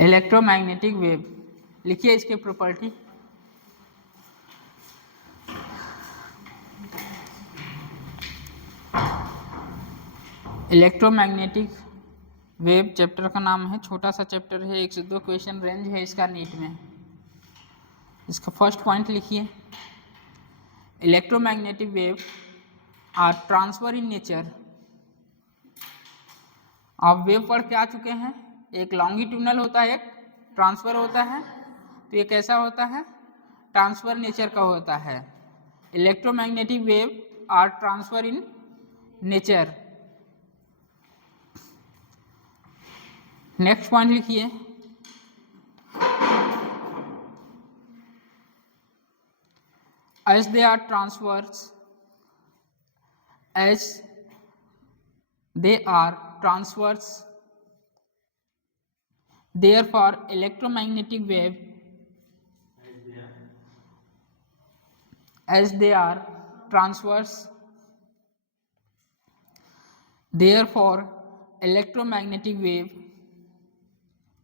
Electromagnetic wave, लिखिए इसके property. Electromagnetic wave chapter का नाम है, छोटा सा चैप्टर है, 1 से 2 क्वेश्चन रेंज है इसका नीट में। इसका फर्स्ट पॉइंट लिखिए, electromagnetic wave are transverse in nature. आप वेव पढ़ के आ चुके हैं, एक लॉन्गिट्यूडनल होता है, एक ट्रांसफर होता है। तो ये कैसा होता है? ट्रांसफर नेचर का होता है। Electromagnetic wave are transverse in nature. Next point लिखिए, as they are transfers, as they are transfers, therefore electromagnetic wave, as they are transfers, therefore electromagnetic wave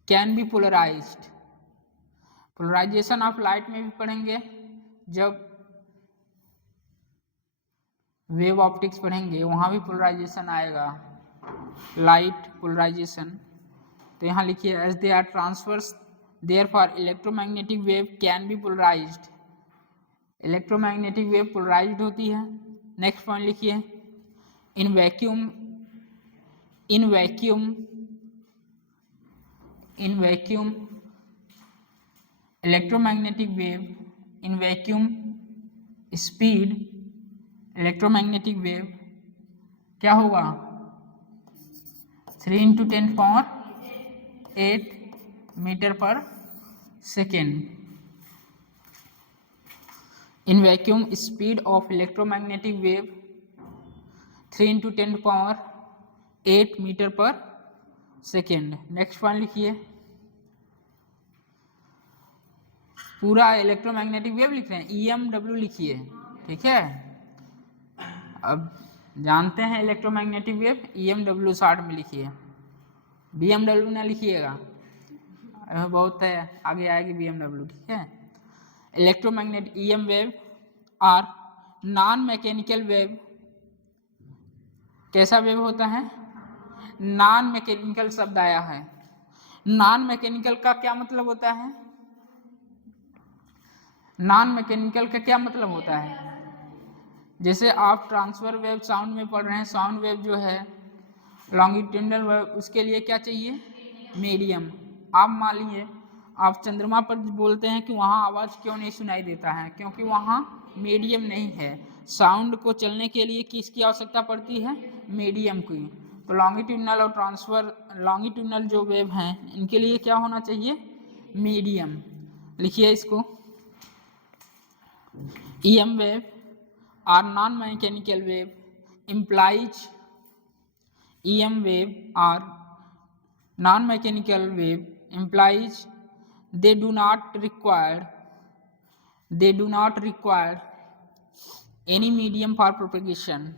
can be polarized। Polarisation of light में भी पढ़ेंगे, जब wave optics पढ़ेंगे वहाँ भी polarisation आएगा, light polarisation. तो यहाँ लिखिए, as they are transverse therefore electromagnetic wave can be polarised. Electromagnetic wave polarised होती है। नेक्स्ट पॉइंट लिखिए, in vacuum electromagnetic wave, in vacuum speed, electromagnetic wave क्या होगा? 3 × 10⁸ metre per second. In vacuum speed of electromagnetic wave 3 × 10⁸ metre per second. Next point लिखिए, पूरा electromagnetic wave लिख रहे हैं, EMW लिखिए, ठीक है। अब जानते हैं इलेक्ट्रोमैग्नेटिक वेव, EMW शॉर्ट में लिखिए, BMW ना लिखिएगा, बहुत है, आगे आएगी BMW, ठीक है। Electromagnetic EM wave are non mechanical wave. कैसा वेव होता है? नॉन मैकेनिकल शब्द आया है। नॉन मैकेनिकल का क्या मतलब होता है? नॉन मैकेनिकल का क्या मतलब होता है? जैसे आप ट्रांसफर वेव साउंड में पढ़ रहे हैं, साउंड वेव जो है लॉन्गिट्यूडनल वेव, उसके लिए क्या चाहिए? मीडियम। आप मान लीजिए आप चंद्रमा पर बोलते हैं कि वहाँ आवाज़ क्यों नहीं सुनाई देता है, क्योंकि वहाँ मीडियम नहीं है। साउंड को चलने के लिए किसकी आवश्यकता पड़ती है? मीडियम की। तो लॉन्गिट्यूडनल और ट्रांसफर लॉन्गिट्यूडनल जो वेव हैं, इनके लिए क्या होना चाहिए? मीडियम। लिखिए इसको, EM wave are non-mechanical wave implies EM wave are non-mechanical wave implies they do not require any medium for propagation.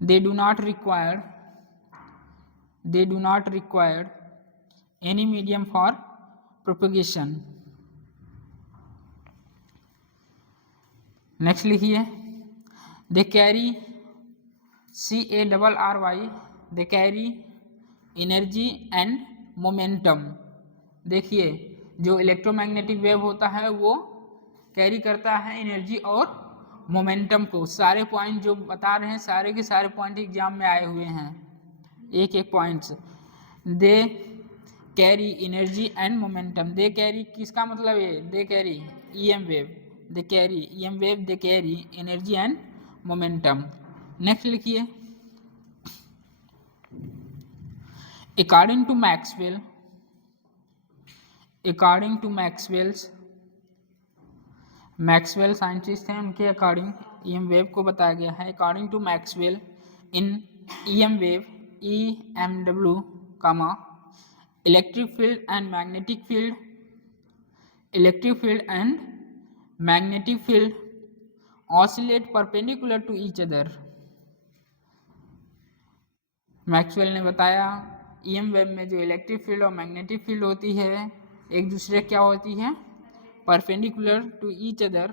They do not require any medium for propagation. Next लिखिए, they carry CARRY, they carry energy and momentum. देखिए जो electromagnetic wave होता है वो carry करता है energy और momentum को। सारे पॉइंट जो बता रहे हैं, सारे के सारे पॉइंट एग्जाम में आए हुए हैं, एक एक points. They carry energy and momentum, they carry किसका मतलब है? They carry EM wave, they carry EM wave, they carry energy and momentum. Next लिखिए, according to Maxwell साइंटिस्ट हैं, उनके अकॉर्डिंग EM वेव को बताया गया है। According to Maxwell, in EM wave EMW, electric field and magnetic field oscillate perpendicular to each other। Maxwell ने बताया EM wave में जो इलेक्ट्रिक फील्ड और मैग्नेटिक फील्ड होती है एक दूसरे क्या होती है, perpendicular to each other,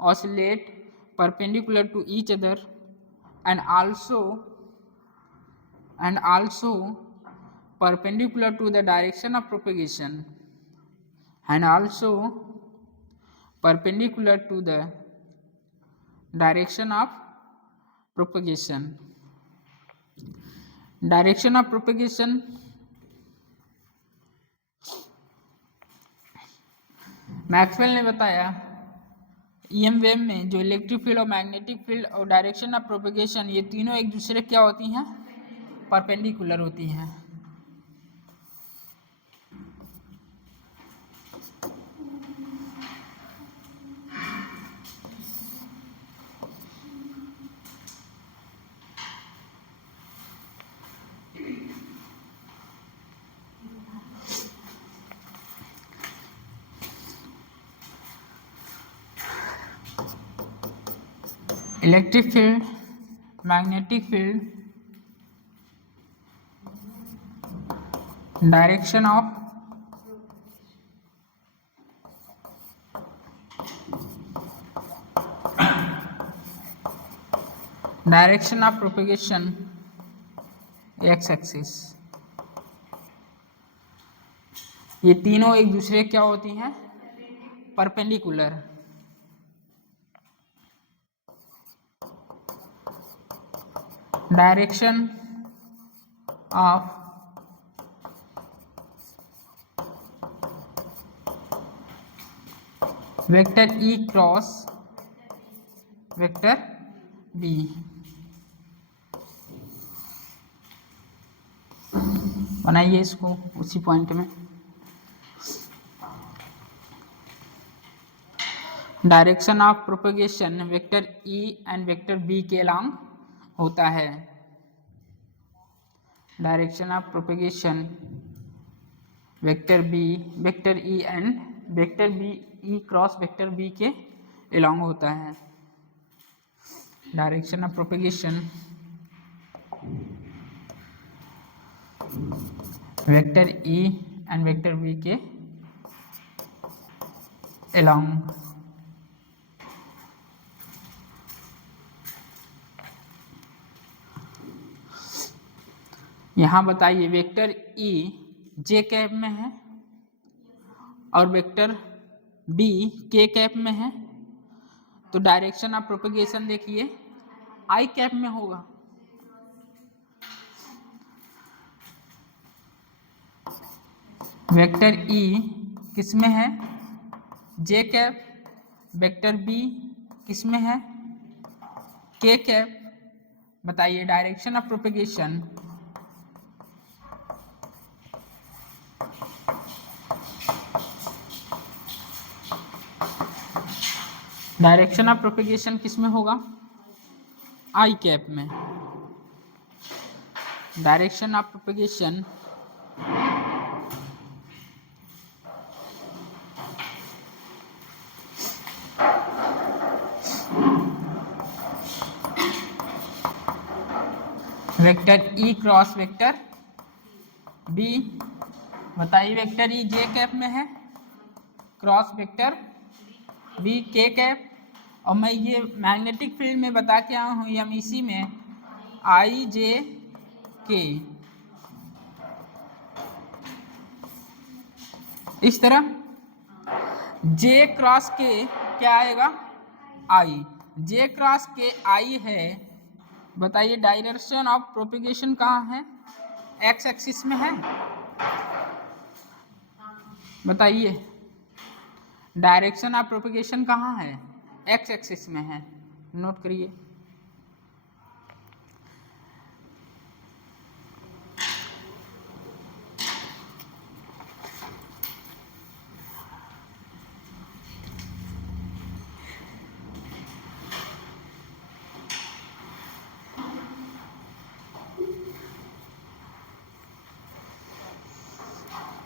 oscillate perpendicular to each other and also perpendicular to the direction of propagation, and also perpendicular to the direction of propagation. Direction of propagation Maxwell ने बताया EM wave में जो electric field और magnetic field और direction of propagation ये तीनों एक दूसरे क्या होती हैं, परपेंडिकुलर होती हैं। Electric field, magnetic field, direction of propagation x axis, ये तीनों एक दूसरे क्या होती हैं, perpendicular. Direction of vector E cross vector B, बनाइए इसको उसी पॉइंट में। Direction of propagation vector E and vector B के अलॉन्ग होता है। Direction of propagation vector B, vector E and vector B, E cross vector B के along होता है। Direction of propagation vector E and vector B के along. यहाँ बताइए vector E j cap में है और वेक्टर बी के कैप में है, तो डायरेक्शन ऑफ प्रोपेगेशन देखिए आई कैप में होगा। वेक्टर ई किस में है, जे कैप, वेक्टर बी किस में है, के कैप। बताइए डायरेक्शन ऑफ प्रोपेगेशन किस में होगा, आई कैप में। Direction of propagation vector E cross vector B. बताइए वेक्टर ई जे कैप में है, क्रॉस वेक्टर बी के कैप। और मैं ये मैग्नेटिक फील्ड में बता के आया हूँ एम इसी में आई जे के, इस तरह जे क्रॉस के क्या आएगा, आई। जे क्रॉस के आई है। बताइए डायरेक्शन ऑफ प्रोपेगेशन कहाँ है, एक्स एक्सिस में है। बताइए डायरेक्शन ऑफ प्रोपेगेशन कहाँ है, एक्स एक्सिस में है। नोट करिए।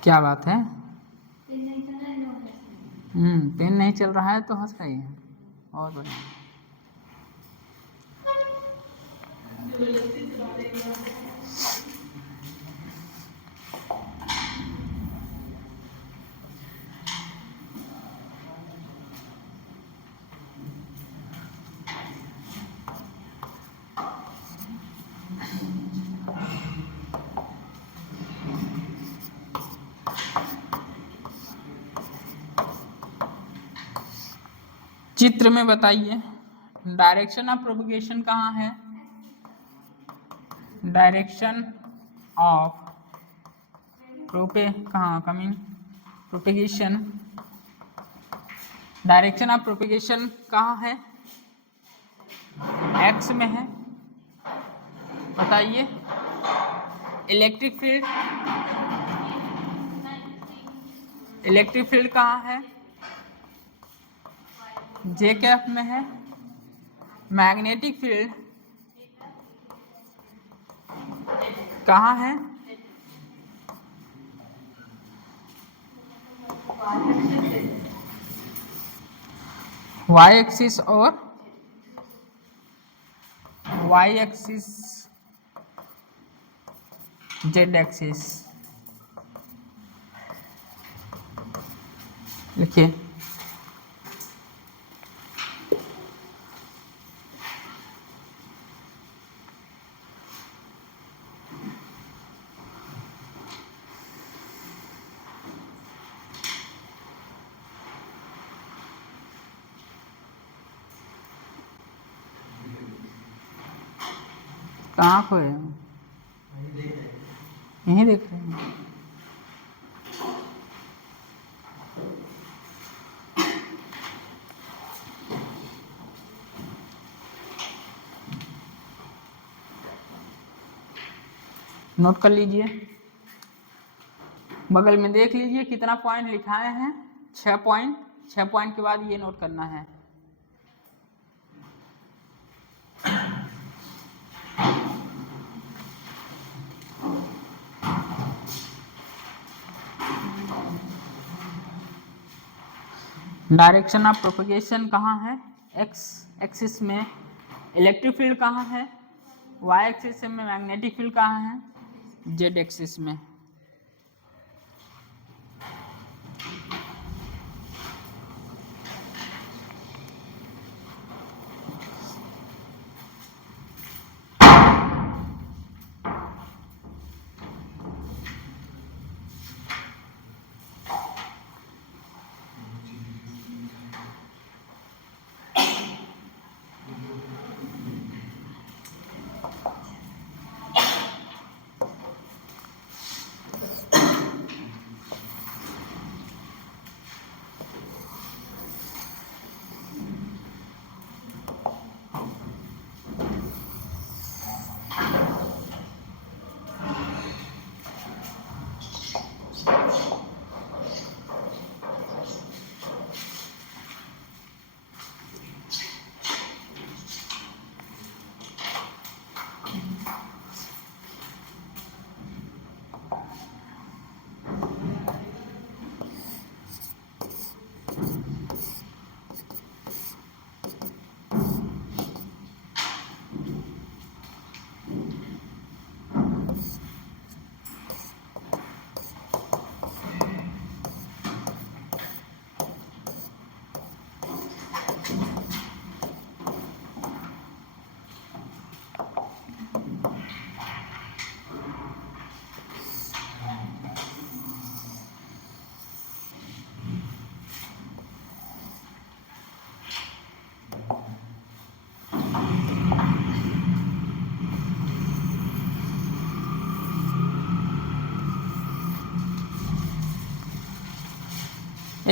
क्या बात है, पेन नहीं चल रहा है तो हंस रही है, और बढ़िया। चित्र में बताइए डायरेक्शन ऑफ प्रोपगेशन कहाँ है? Direction of propagation, direction of propagation कहाँ है? एक्स में है। बताइए इलेक्ट्रिक फील्ड कहाँ है? जे कैप में है। मैग्नेटिक फील्ड कहाँ है? वाई एक्सिस और वाई एक्सिस, जेड एक्सिस। लिखिए कहाँ खोए? यहीं देख रहे हैं। नोट कर लीजिए, बगल में देख लीजिए कितना पॉइंट लिखाए हैं। 6 पॉइंट। 6 पॉइंट के बाद ये नोट करना है। डायरेक्शन ऑफ प्रोपगेशन कहाँ है? एक्स एक्सिस में। इलेक्ट्रिक फील्ड कहाँ है? वाई एक्सिस में। मैग्नेटिक फील्ड कहाँ है? जेड एक्सिस में।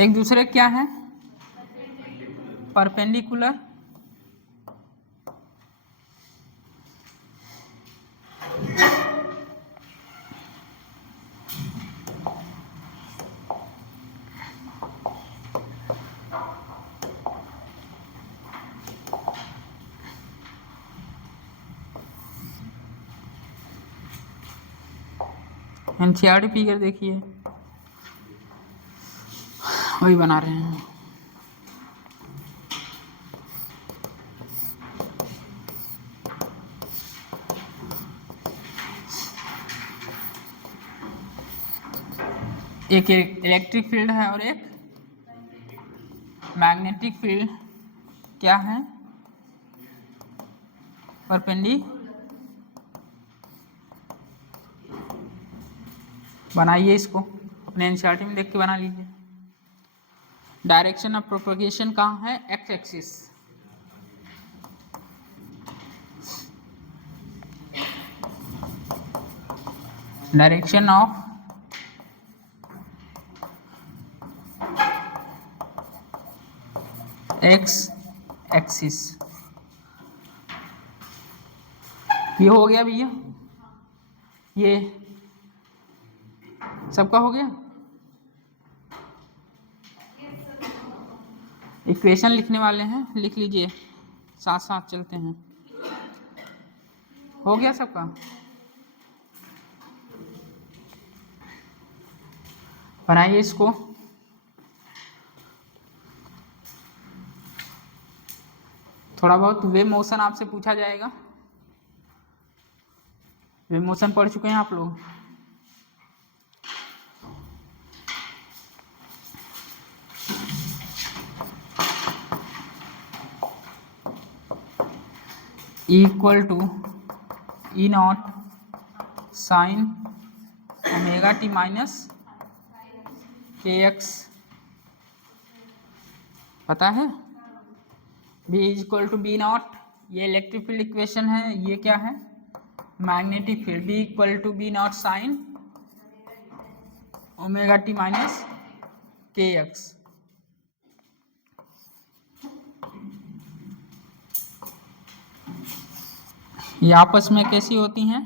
एक दूसरे क्या है? परपेंडिकुलर। एनसीईआरटी फिगर देखिए, वही बना रहे हैं। एक इलेक्ट्रिक फील्ड है और एक मैग्नेटिक फील्ड क्या है? परपेंडिकुलर। बनाइए इसको, अपने एनसीईआरटी में देख के बना लीजिए। डायरेक्शन ऑफ प्रोपगेशन कहाँ है, x axis. Direction of x axis. ये हो गया भैया, ये सबका हो गया। इक्वेशन लिखने वाले हैं, लिख लीजिए, साथ साथ चलते हैं। हो गया सबका। बनाइए इसको। थोड़ा बहुत वेव मोशन आपसे पूछा जाएगा। वेव मोशन पढ़ चुके हैं आप लोग? Equal to E naught sine omega t minus k x, पता है? B is equal to B naught, ये इलेक्ट्रिक फील्ड इक्वेशन है। ये क्या है, magnetic field. B equal to B naught sine omega t minus k x. ये आपस में कैसी होती हैं,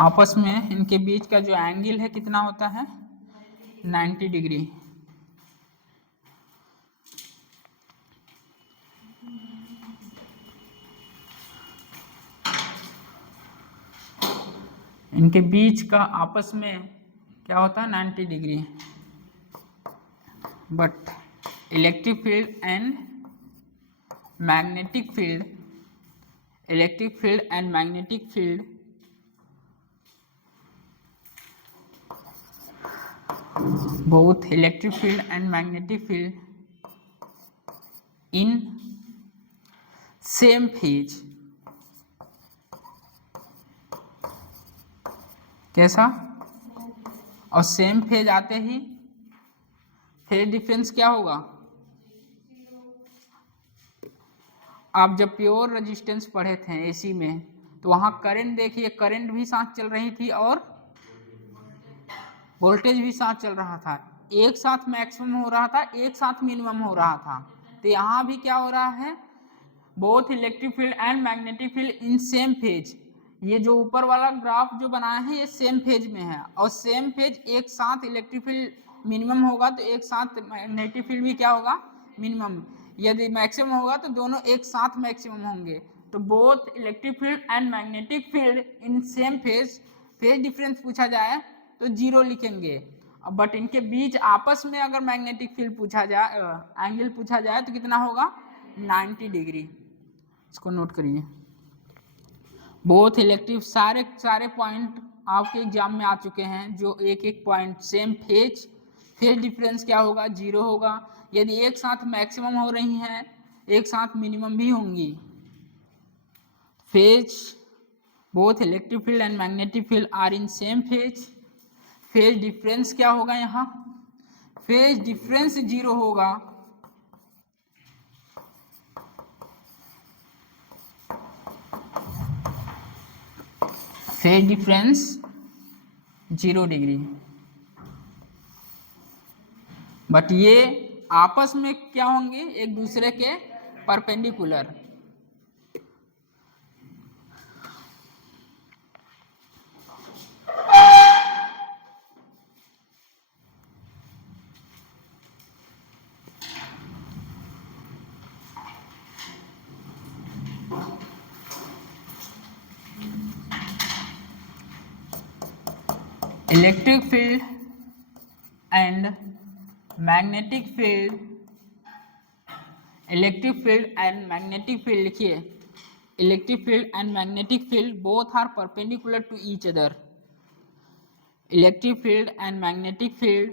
आपस में इनके बीच का जो एंगल है कितना होता है, 90 डिग्री। इनके बीच का आपस में क्या होता है, 90 degree. But electric field and magnetic field, electric field and magnetic field both electric field and magnetic field in same phase। कैसा, और सेम फेज आते ही फेज डिफरेंस क्या होगा। आप जब प्योर रेजिस्टेंस पढ़े थे एसी में, तो वहां करंट देखिए, करंट भी साथ चल रही थी और वोल्टेज भी साथ चल रहा था। एक साथ मैक्सिमम हो रहा था, एक साथ मिनिमम हो रहा था। तो यहाँ भी क्या हो रहा है, both electric field and magnetic field in same phase. ये जो ऊपर वाला ग्राफ जो बनाया है, ये सेम फेज में है, और सेम फेज एक साथ इलेक्ट्रिक फील्ड मिनिमम होगा तो एक साथ मैग्नेटिक फील्ड भी क्या होगा, मिनिमम। यदि मैक्सिमम होगा तो दोनों एक साथ मैक्सिमम होंगे। तो both electric field and magnetic field in same phase, phase difference पूछा जाए तो 0 लिखेंगे। बट इनके बीच आपस में अगर मैग्नेटिक फील्ड पूछा जाए, एंगल पूछा जाए तो कितना होगा, 90 डिग्री। इसको नोट करिए। बोथ इलेक्ट्रिक, सारे पॉइंट आपके एग्जाम में आ चुके हैं, जो एक एक point same phase, phase difference क्या होगा, 0 होगा। यदि एक साथ मैक्सिमम हो रही हैं, एक साथ मिनिमम भी होंगी। Phase, both electric field and magnetic field are in same phase. Phase difference क्या होगा, यहाँ फेज डिफरेंस 0 होगा। Phase difference 0 degree. बट ये आपस में क्या होंगे, एक दूसरे के perpendicular. Electric field and magnetic field, electric field and magnetic field लिखिए। Electric field and magnetic field both are perpendicular to each other. Electric field and magnetic field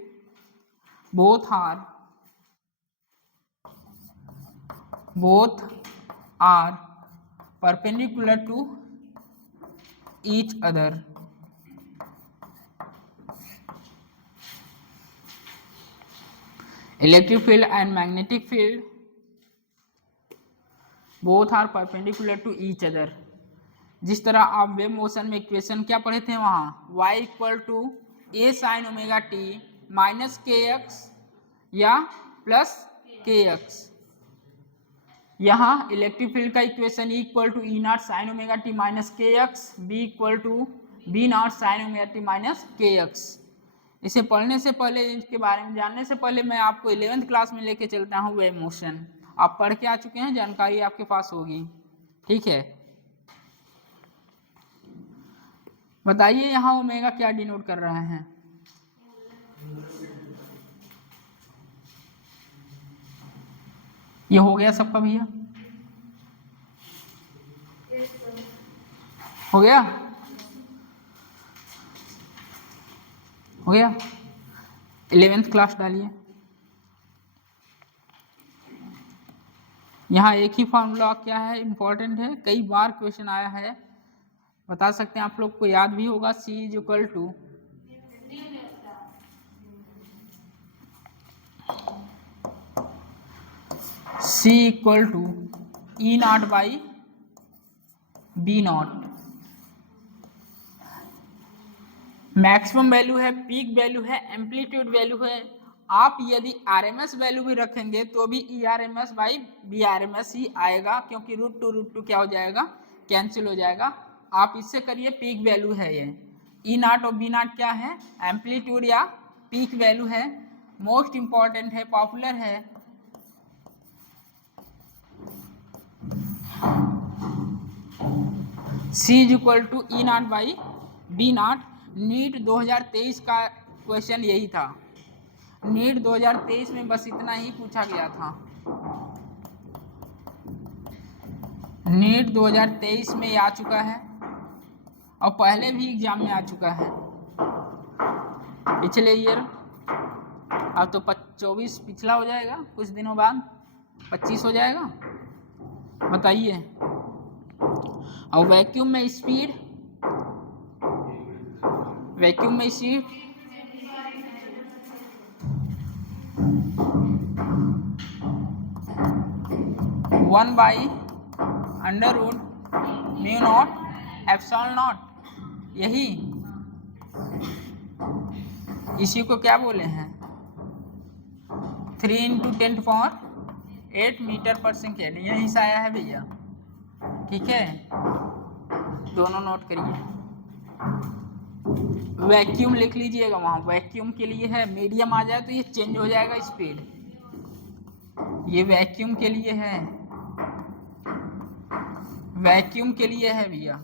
both are perpendicular to each other। Electric field and magnetic field both are perpendicular to each other. जिस तरह आप wave motion में equation क्या पढ़े थे वहाँ, y equal to A sine omega t minus k x या plus k x. यहाँ इलेक्ट्रिक फील्ड का equation E equal to E naught sine omega t minus k x, B equal to B naught sine omega t minus k x. इसे पढ़ने से पहले, इसके बारे में जानने से पहले मैं आपको 11th क्लास में लेके चलता हूँ वेव मोशन। आप पढ़ के आ चुके हैं, जानकारी आपके पास होगी, ठीक है। बताइए यहाँ ओमेगा क्या डिनोट कर रहे हैं? ये हो गया सबका भैया? हो गया? हो गया? 11th क्लास डालिए। यहाँ एक ही फॉर्मूला क्या है, इंपॉर्टेंट है, कई बार क्वेश्चन आया है, बता सकते हैं, आप लोग को याद भी होगा। C is equal to E naught by B naught. Maximum value है, पीक वैल्यू है, एम्पलीट्यूड वैल्यू है। आप यदि आरएमएस वैल्यू भी रखेंगे तो भी ERMS बाई BRMS ही आएगा, क्योंकि रूट टू क्या हो जाएगा, कैंसिल हो जाएगा। आप इससे करिए, पीक वैल्यू है ये। ई नॉट और बी नॉट क्या है, एम्पलीट्यूड या पीक वैल्यू है, मोस्ट इंपॉर्टेंट है, पॉपुलर है। C is equal to E naught by B naught. NEET 2023 का क्वेश्चन यही था। नीट 2023 में बस इतना ही पूछा गया था। नीट 2023 में आ चुका है और पहले भी एग्जाम में आ चुका है, पिछले ईयर। अब तो 24 पिछला हो जाएगा, कुछ दिनों बाद 25 हो जाएगा। बताइए, और वैक्यूम में स्पीड, वैक्यूम में speed 1 by under root mu naught epsilon naught. यही, इसी को क्या बोले हैं, 3 × 10⁸ मीटर पर सेकेंड। यही से आया है भैया, ठीक है, दोनों नोट करिए। वैक्यूम लिख लीजिएगा वहाँ, वैक्यूम के लिए है। मीडियम आ जाए तो ये चेंज हो जाएगा स्पीड, ये वैक्यूम के लिए है, वैक्यूम के लिए है भैया।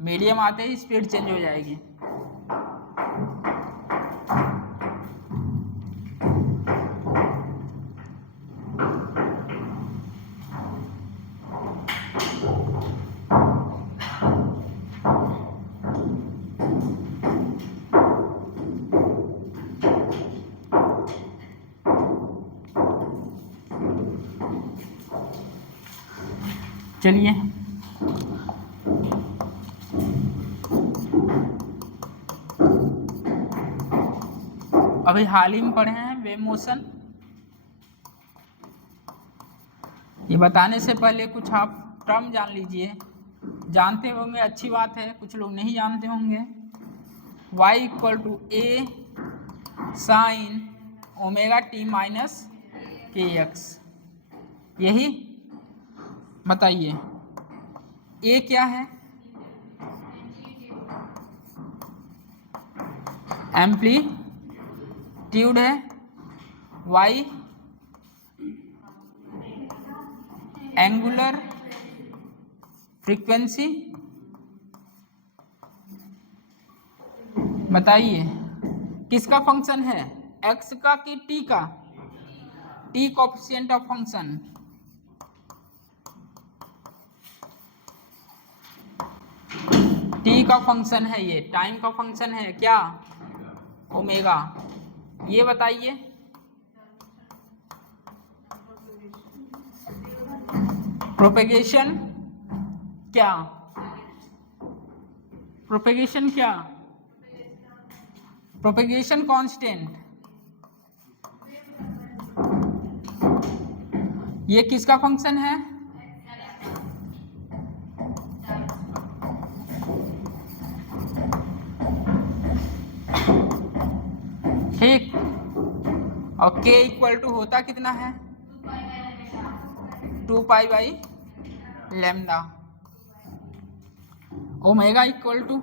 मीडियम आते ही स्पीड चेंज हो जाएगी। चलिए, अभी हाल ही में पढ़े हैं वेव मोशन। ये बताने से पहले कुछ आप टर्म जान लीजिए, जानते होंगे अच्छी बात है, कुछ लोग नहीं जानते होंगे। y equal to A sine omega t minus k x. यही बताइए, ए क्या है, एम्पलीट्यूड है, y एंगुलर फ्रीक्वेंसी। बताइए किसका फंक्शन है, x का कि t का? t coefficient of function. t का फंक्शन है, ये टाइम का फंक्शन है क्या, ओमेगा। ये बताइए प्रोपेगेशन क्या, प्रोपेगेशन क्या, प्रोपेगेशन कांस्टेंट, ये किसका फंक्शन है? ठीक। और k इक्वल टू होता कितना है? 2 pi by lambda. Omega equal to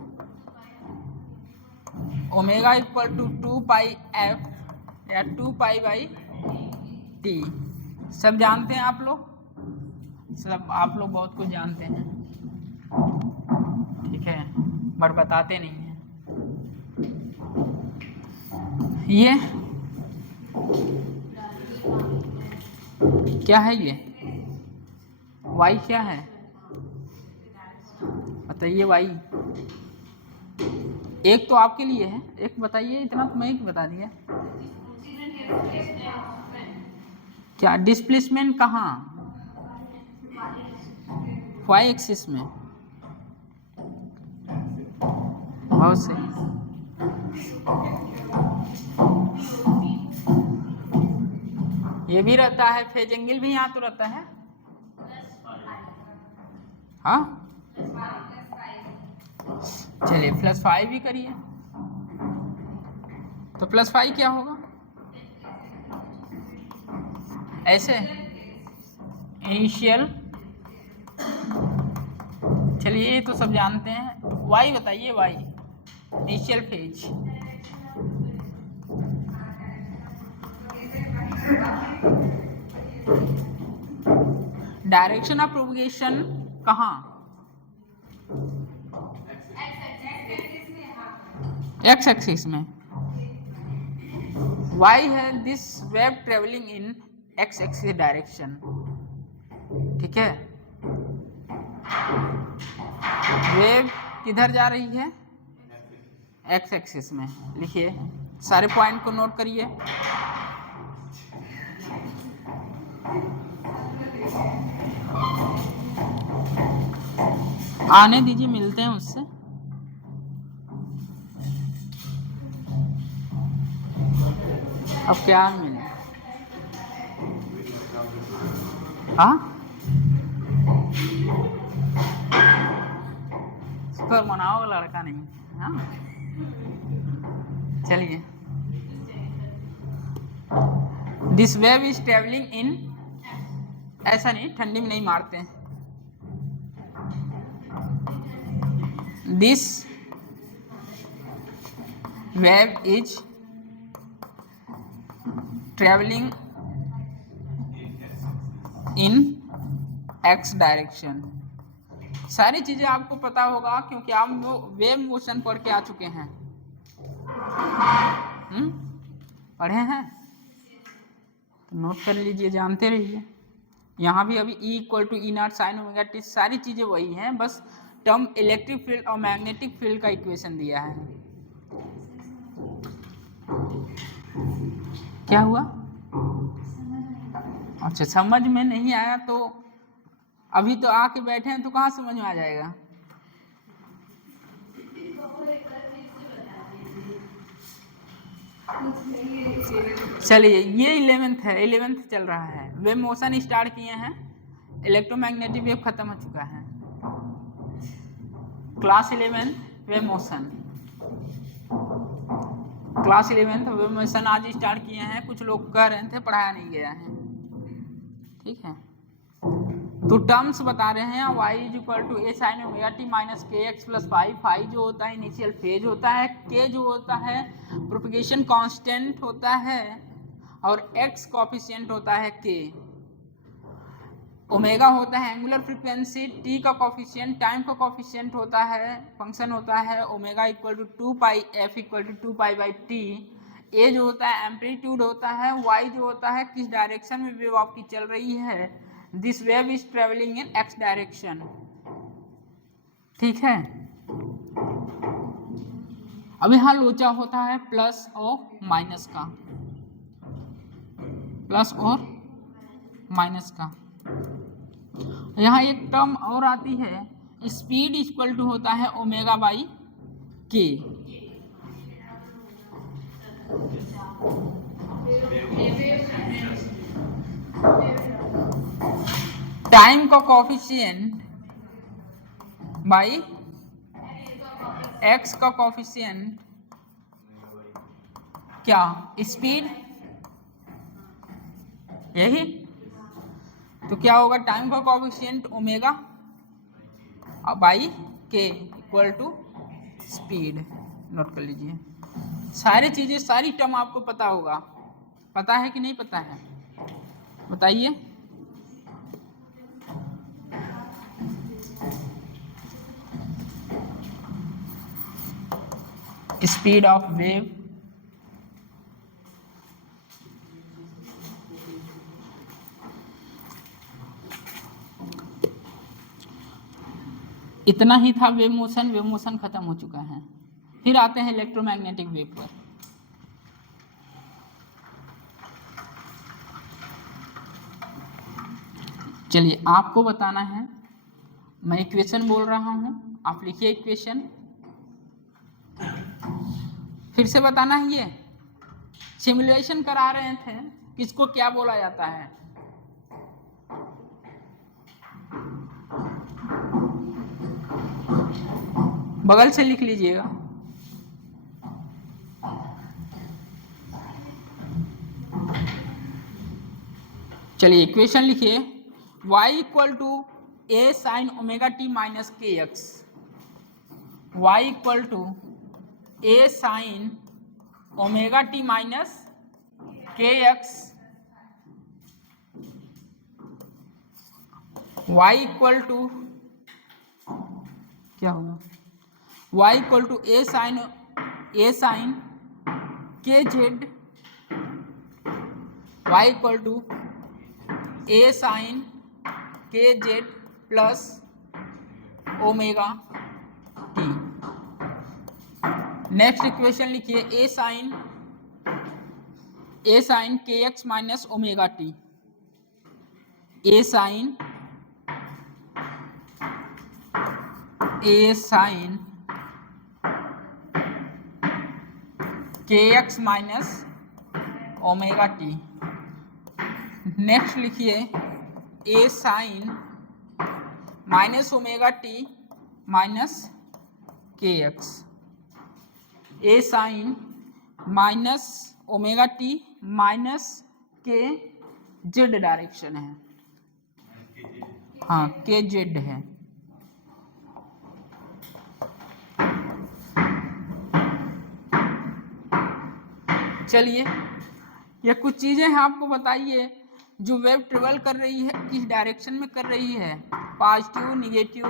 2 pi f या 2 पाई बाई t। सब जानते हैं आप लोग? सब आप लोग बहुत कुछ जानते हैं, ठीक है, बट बताते नहीं हैं। ये क्या है? ये y क्या है बताइए? y एक तो आपके लिए है, एक बताइए। इतना तो मैं ही बता दिया। क्या डिस्प्लेसमेंट कहाँ? y एक्सिस में। बहुत सही। ये भी रहता है, फेज एंगल भी यहाँ तो रहता है। हाँ चलिए +5 भी करिए। तो +5 क्या होगा? ऐसे इनिशियल। चलिए ये तो सब जानते हैं। वाई बताइए, y initial phase. Direction of propagation कहाँ? एक्स एक्सिस में। वाई है this wave travelling in x axis direction, ठीक है। वेव किधर जा रही है? एक्स एक्सिस में। लिखिए, सारे पॉइंट को नोट करिए। आने दीजिए, मिलते हैं उससे। अब क्या मिले? हाँ शुक्र मनाओ, लड़का नहीं। हाँ चलिए। This wave is travelling in, ऐसा नहीं, ठंडी में नहीं मारते हैं। This wave is travelling in x direction. सारी चीजें आपको पता होगा क्योंकि आप वेव मोशन पढ़ के आ चुके हैं। पढ़े हैं तो नोट कर लीजिए, जानते रहिए। यहाँ भी अभी E = E0 sin omega t, सारी चीजें वही हैं, बस टर्म इलेक्ट्रिक फील्ड और मैग्नेटिक फील्ड का इक्वेशन दिया है। क्या हुआ? अच्छा, समझ में नहीं आया तो अभी तो आके बैठे हैं तो कहाँ समझ में आ जाएगा? चलिए, ये 11th है, 11th चल रहा है। वेव मोशन स्टार्ट किए हैं, इलेक्ट्रोमैग्नेटिक वेव खत्म हो चुका है। Class 11 wave motion, class 11 wave motion आज स्टार्ट किए हैं। कुछ लोग कह रहे थे पढ़ाया नहीं गया है, ठीक है। तो टर्म्स बता रहे हैं, y = a sin omega t - kx + phi। phi जो होता है इनिशियल फेज होता है, k जो होता है प्रोपगेशन कांस्टेंट होता है, और x कोफिशिएंट होता है k। ओमेगा होता है एंगुलर फ्रीक्वेंसी, t का कोफिशिएंट टाइम का कोफिशिएंट होता है, फंक्शन होता है omega = 2 pi f = 2 pi by t। a जो होता है एम्पलीट्यूड होता है, y जो होता है किस डायरेक्शन में वेव आपकी चल रही है। This wave is travelling in x direction, ठीक है। अब यहाँ लोचा होता है प्लस और माइनस का, प्लस और माइनस का। यहाँ एक टर्म और आती है, स्पीड = होता है ओमेगा बाई के। टाइम का कोफिशिएंट बाई एक्स का कोफिशिएंट क्या, स्पीड, यही तो क्या होगा, टाइम का कोफिशिएंट ओमेगा बाई के इक्वल टू स्पीड। नोट कर लीजिए, सारी चीजें सारी टर्म आपको पता होगा, पता है कि नहीं पता है बताइए। स्पीड ऑफ वेव इतना ही था वेव मोशन खत्म हो चुका है। फिर आते हैं इलेक्ट्रोमैग्नेटिक वेव पर। चलिए आपको बताना है, मैं इक्वेशन बोल रहा हूं, आप लिखिए इक्वेशन, फिर से बताना है। ये सिमुलेशन करा रहे थे, किसको क्या बोला जाता है, बगल से लिख लीजिएगा। चलिए इक्वेशन लिखिए, y equal to A sine omega t minus k x, y equal to A sine omega t minus k x, y equal to क्या होगा, y equal to A sine k z, y equal to A sine k z plus omega t. Next equation लिखिए, a sine k x minus omega t, a sine k x minus omega t. Next लिखिए, a sine minus omega t minus k x, a sine minus omega t minus k z direction है, हाँ के Z है। चलिए ये कुछ चीजें हैं, आपको बताइए जो वेव ट्रेवल कर रही है किस डायरेक्शन में कर रही है, पॉजिटिव निगेटिव।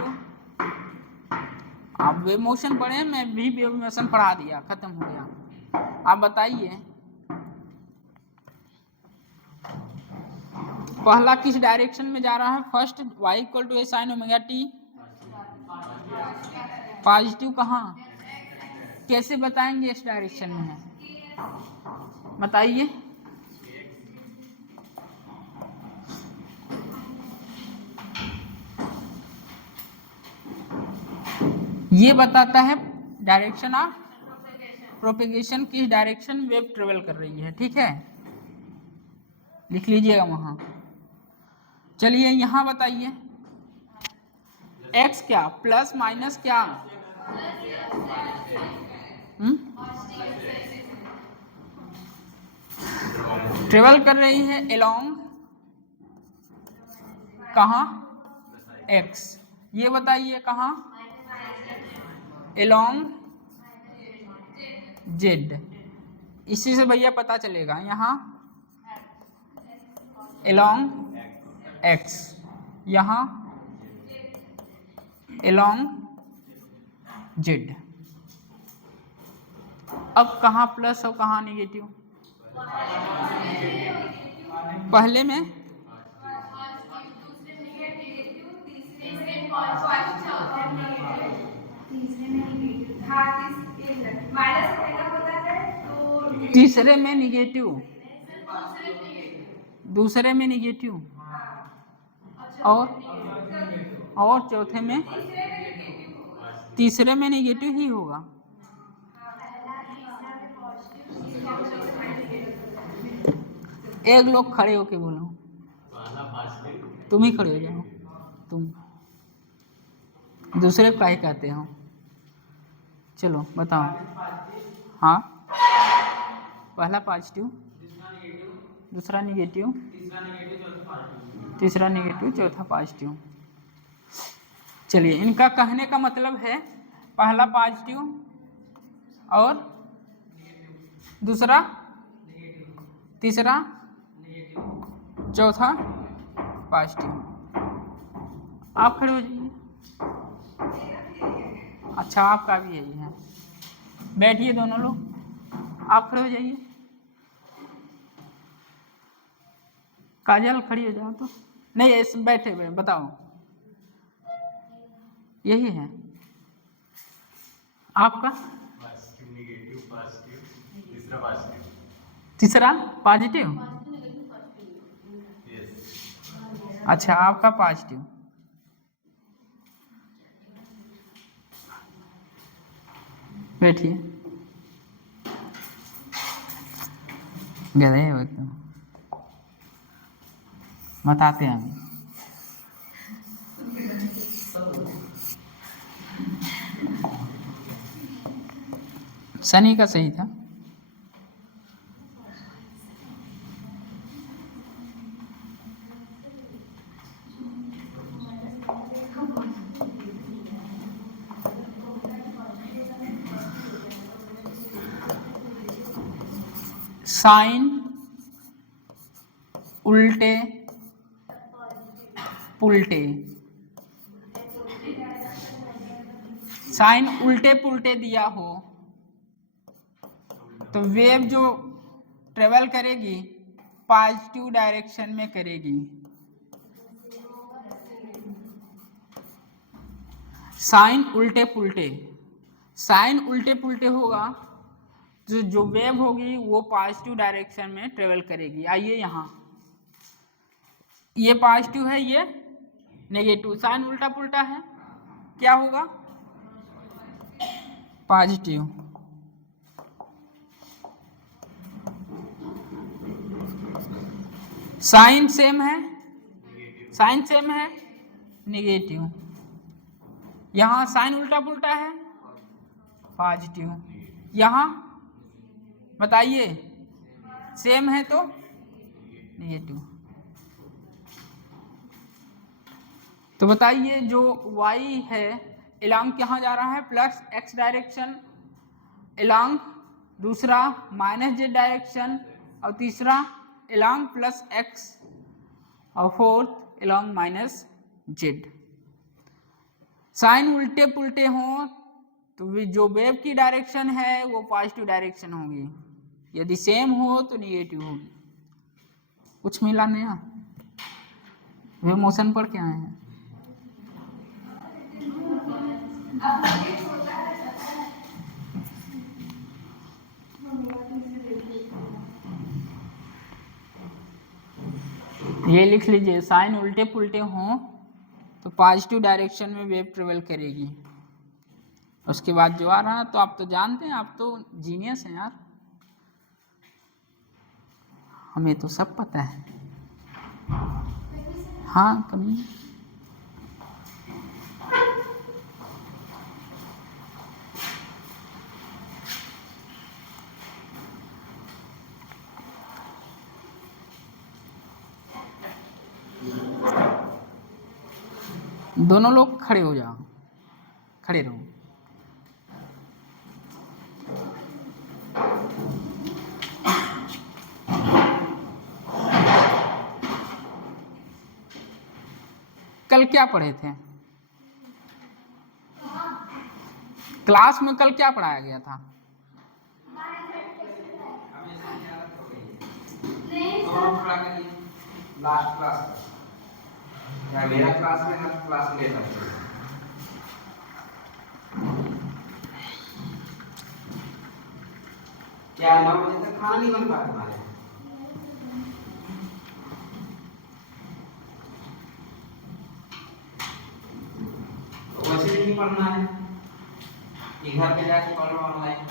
आप वेव मोशन पढ़े, मैं भी वेव मोशन पढ़ा दिया, खत्म हो गया। आप बताइए पहला किस डायरेक्शन में जा रहा है, first y equal to A sine omega t, positive कहाँ, कैसे बताएंगे इस डायरेक्शन में है, बताइए। ये बताता है डायरेक्शन ऑफ प्रोपेगेशन, किस डायरेक्शन वेव ट्रेवल कर रही है, ठीक है, लिख लीजिएगा वहां। चलिए यहां बताइए x क्या, प्लस माइनस क्या, ट्रेवल कर रही है एलोंग कहाँ, x, ये बताइए कहाँ, एलोंग जेड। इसी से भैया पता चलेगा, यहाँ एलोंग x, यहाँ एलोंग जेड। अब कहाँ प्लस और कहाँ निगेटिव, पहले में तीसरे में निगेटिव, दूसरे में निगेटिव, और चौथे में, तीसरे में निगेटिव ही होगा। एक लोग खड़े होके बोलो, तुम ही खड़े हो जाओ। तुम दूसरे का ही कहते हो। चलो बताओ। हाँ, पहला पॉजिटिव, दूसरा निगेटिव, तीसरा निगेटिव, चौथा पॉजिटिव। चलिए, इनका कहने का मतलब है पहला पॉजिटिव और दूसरा, तीसरा, चौथा पॉजिटिव। आप खड़े हो जाइए। अच्छा, आपका भी यही है। बैठिए दोनों लोग, आप खड़े हो जाइए। काजल खड़ी हो जाओ तो। नहीं, ऐसे बैठे हुए बताओ। यही है आपका। तीसरा पॉजिटिव। अच्छा, आपका पॉजिटिव। बैठिए। गए हो तुम, बताते हैं हम। शनि का सही था। साइन उल्टे पुल्टे, साइन उल्टे पुल्टे दिया हो तो वेव जो ट्रेवल करेगी पॉजिटिव डायरेक्शन में करेगी। साइन उल्टे पुल्टे, साइन उल्टे पुल्टे होगा तो जो वेव होगी वो पॉजिटिव डायरेक्शन में ट्रेवल करेगी। आइए यहाँ, ये पॉजिटिव है, ये नेगेटिव। साइन उल्टा पुल्टा है, क्या होगा? पॉजिटिव। साइन सेम है, साइन सेम है, नेगेटिव। यहाँ साइन उल्टा पुल्टा है, पॉजिटिव। यहाँ बताइए, सेम है तो नेगेटिव। तो बताइए जो y है एलॉन्ग कहाँ जा रहा है? प्लस x डायरेक्शन एलॉन्ग, दूसरा माइनस z डायरेक्शन, और तीसरा एलॉन्ग प्लस x, और fourth along minus z। Sine उल्टे पुल्टे हों तो जो वेव की डायरेक्शन है वो पॉजिटिव डायरेक्शन होगी, यदि सेम हो तो निगेटिव होगी। कुछ मिला नया? वेव मोशन पर क्या है? ये लिख लीजिए, साइन उल्टे पुल्टे हों तो पॉजिटिव डायरेक्शन में वेव ट्रेवल करेगी। उसके बाद जो आ रहा, तो आप तो जानते हैं, आप तो जीनियस हैं यार, हमें तो सब पता है। हाँ, कभी दोनों लोग खड़े हो जाओ, खड़े रहो। कल क्या पढ़े थे? क्लास में कल क्या पढ़ाया गया था? लास्ट क्लास या मेरा क्लास में हर क्लास में लेता हूँ। क्या 9 बजे तक खाना नहीं बन पाया तुम्हारे? वैसे नहीं पढ़ना है कि घर पे जाके पढ़ लो ऑनलाइन।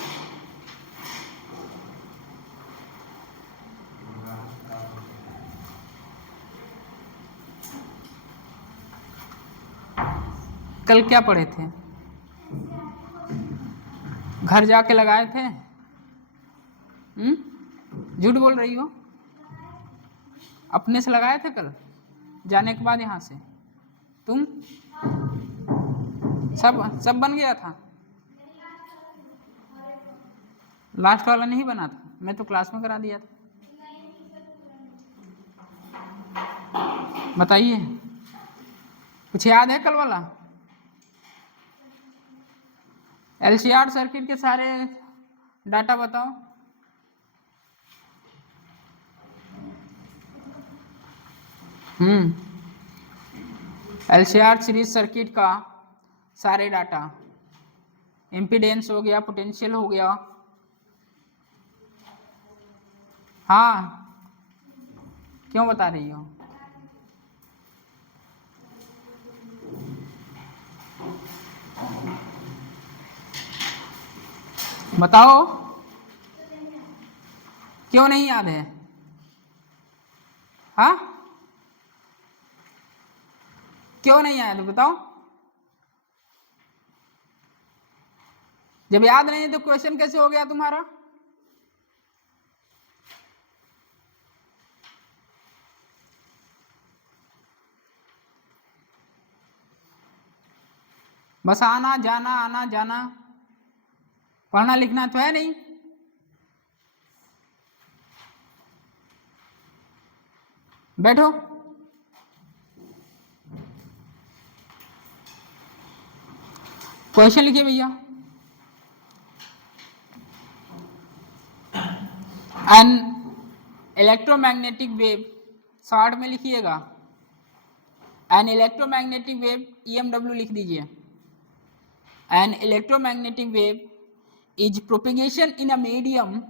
कल क्या पढ़े थे? घर जाके लगाए थे? झूठ बोल रही हो। अपने से लगाए थे कल जाने के बाद यहाँ से? तुम सब बन गया था? लास्ट वाला नहीं बना था? मैं तो क्लास में करा दिया था। बताइए, कुछ याद है कल वाला? एलसीआर सर्किट के सारे डाटा बताओ। एलसीआर सीरीज सर्किट का सारे डाटा, इम्पीडेंस हो गया, पोटेंशियल हो गया। हाँ, क्यों बता रही हो? बताओ, क्यों नहीं याद है? हाँ, क्यों नहीं याद बताओ? जब याद नहीं है तो क्वेश्चन कैसे हो गया तुम्हारा? बस आना जाना आना जाना, पढ़ना लिखना तो है नहीं। बैठो। क्वेश्चन लिखिए भैया। एन इलेक्ट्रोमैग्नेटिक वेव, शॉर्ट में लिखिएगा। एन इलेक्ट्रोमैग्नेटिक वेव, EMW लिख दीजिए। N electromagnetic wave is propagation in a medium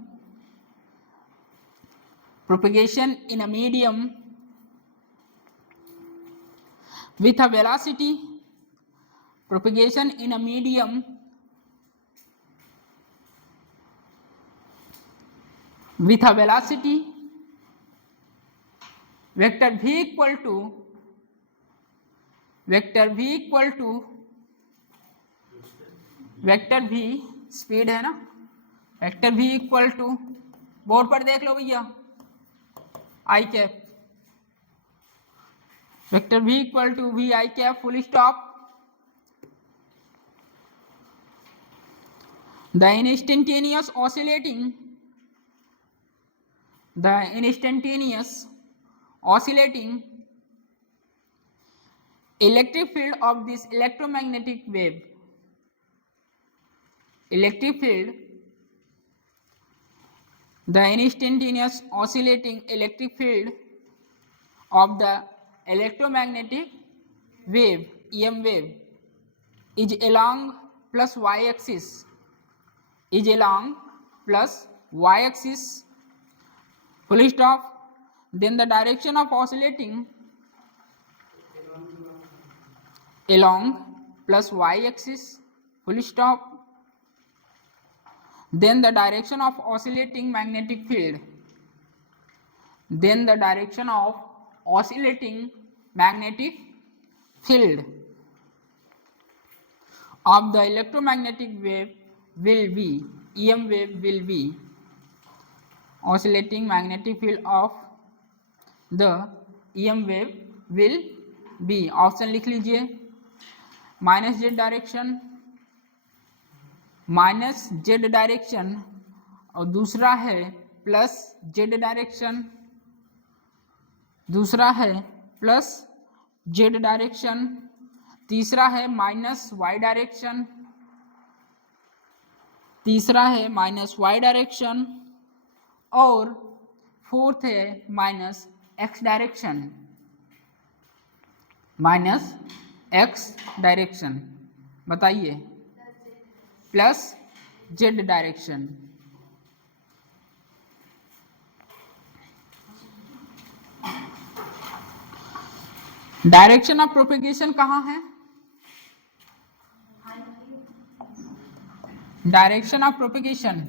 with a velocity vector v equal to vector v speed है ना, vector v equal to, board पर देख लो भैया, i cap, vector v equal to v i cap full stop. The instantaneous oscillating electric field of this electromagnetic wave, the instantaneous oscillating electric field of the electromagnetic wave, EM wave, is along plus y axis, full stop. Then the direction of oscillating along plus y axis, full stop. Then the direction of oscillating magnetic field, of the electromagnetic wave will be, EM wave will be, oscillating magnetic field of the EM wave will be, option लिख लीजिए, -z direction और दूसरा है +z direction, तीसरा है -y direction, और fourth है -x direction. बताइए, +z direction. Direction of propagation कहाँ है? Direction of propagation,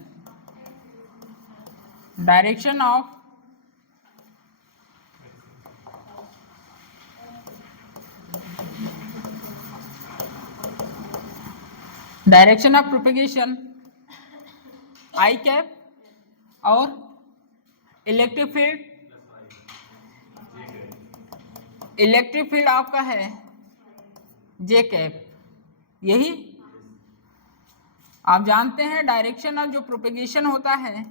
direction of direction of propagation I cap और इलेक्ट्रिक फील्ड आपका है जे कैप। यही आप जानते हैं डायरेक्शन ऑफ जो प्रोपेगेशन होता है,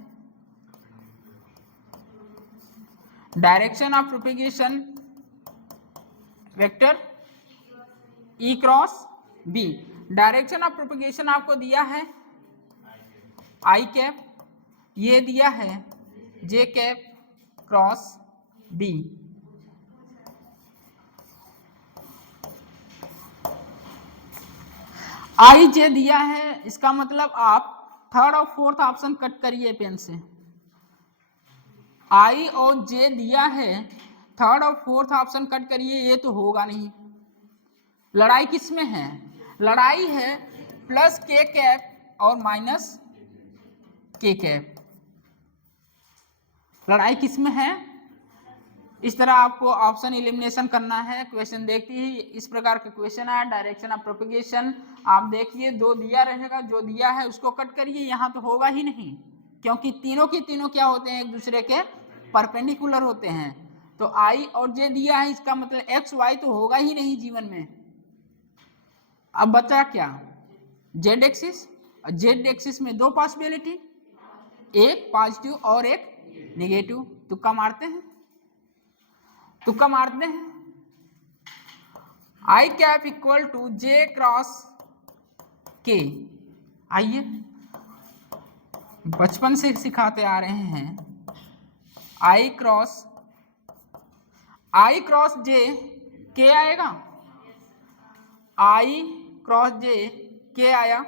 direction of propagation vector E cross B. Direction of propagation आपको दिया है आई कैप, ये दिया है j cap cross B. I j दिया है, इसका मतलब आप थर्ड और फोर्थ ऑप्शन कट करिए पेन से। आई और जे दिया है, थर्ड और फोर्थ ऑप्शन कट करिए, ये तो होगा नहीं। लड़ाई किस में है? लड़ाई है प्लस के कैप और माइनस के कैप। लड़ाई किस में है? इस तरह आपको ऑप्शन एलिमिनेशन करना है। क्वेश्चन देखते ही इस प्रकार के क्वेश्चन आया, डायरेक्शन ऑफ प्रोपेगेशन। आप देखिए दो दिया रहेगा, जो दिया है उसको कट करिए, यहाँ तो होगा ही नहीं, क्योंकि तीनों के तीनों क्या होते हैं? एक दूसरे के परपेंडिकुलर होते हैं। तो आई और जे दिया है, इसका मतलब एक्स वाई तो होगा ही नहीं जीवन में। अब बचा क्या? Z axis. जेड एक्सिस में दो पॉसिबिलिटी, एक पॉजिटिव और एक नेगेटिव। तुक्का मारते हैं, तुक्का मारते हैं। I cap equal to j cross k. आइए बचपन से सिखाते आ रहे हैं, आई क्रॉस जे के आएगा, आई क्रॉस जे के आया,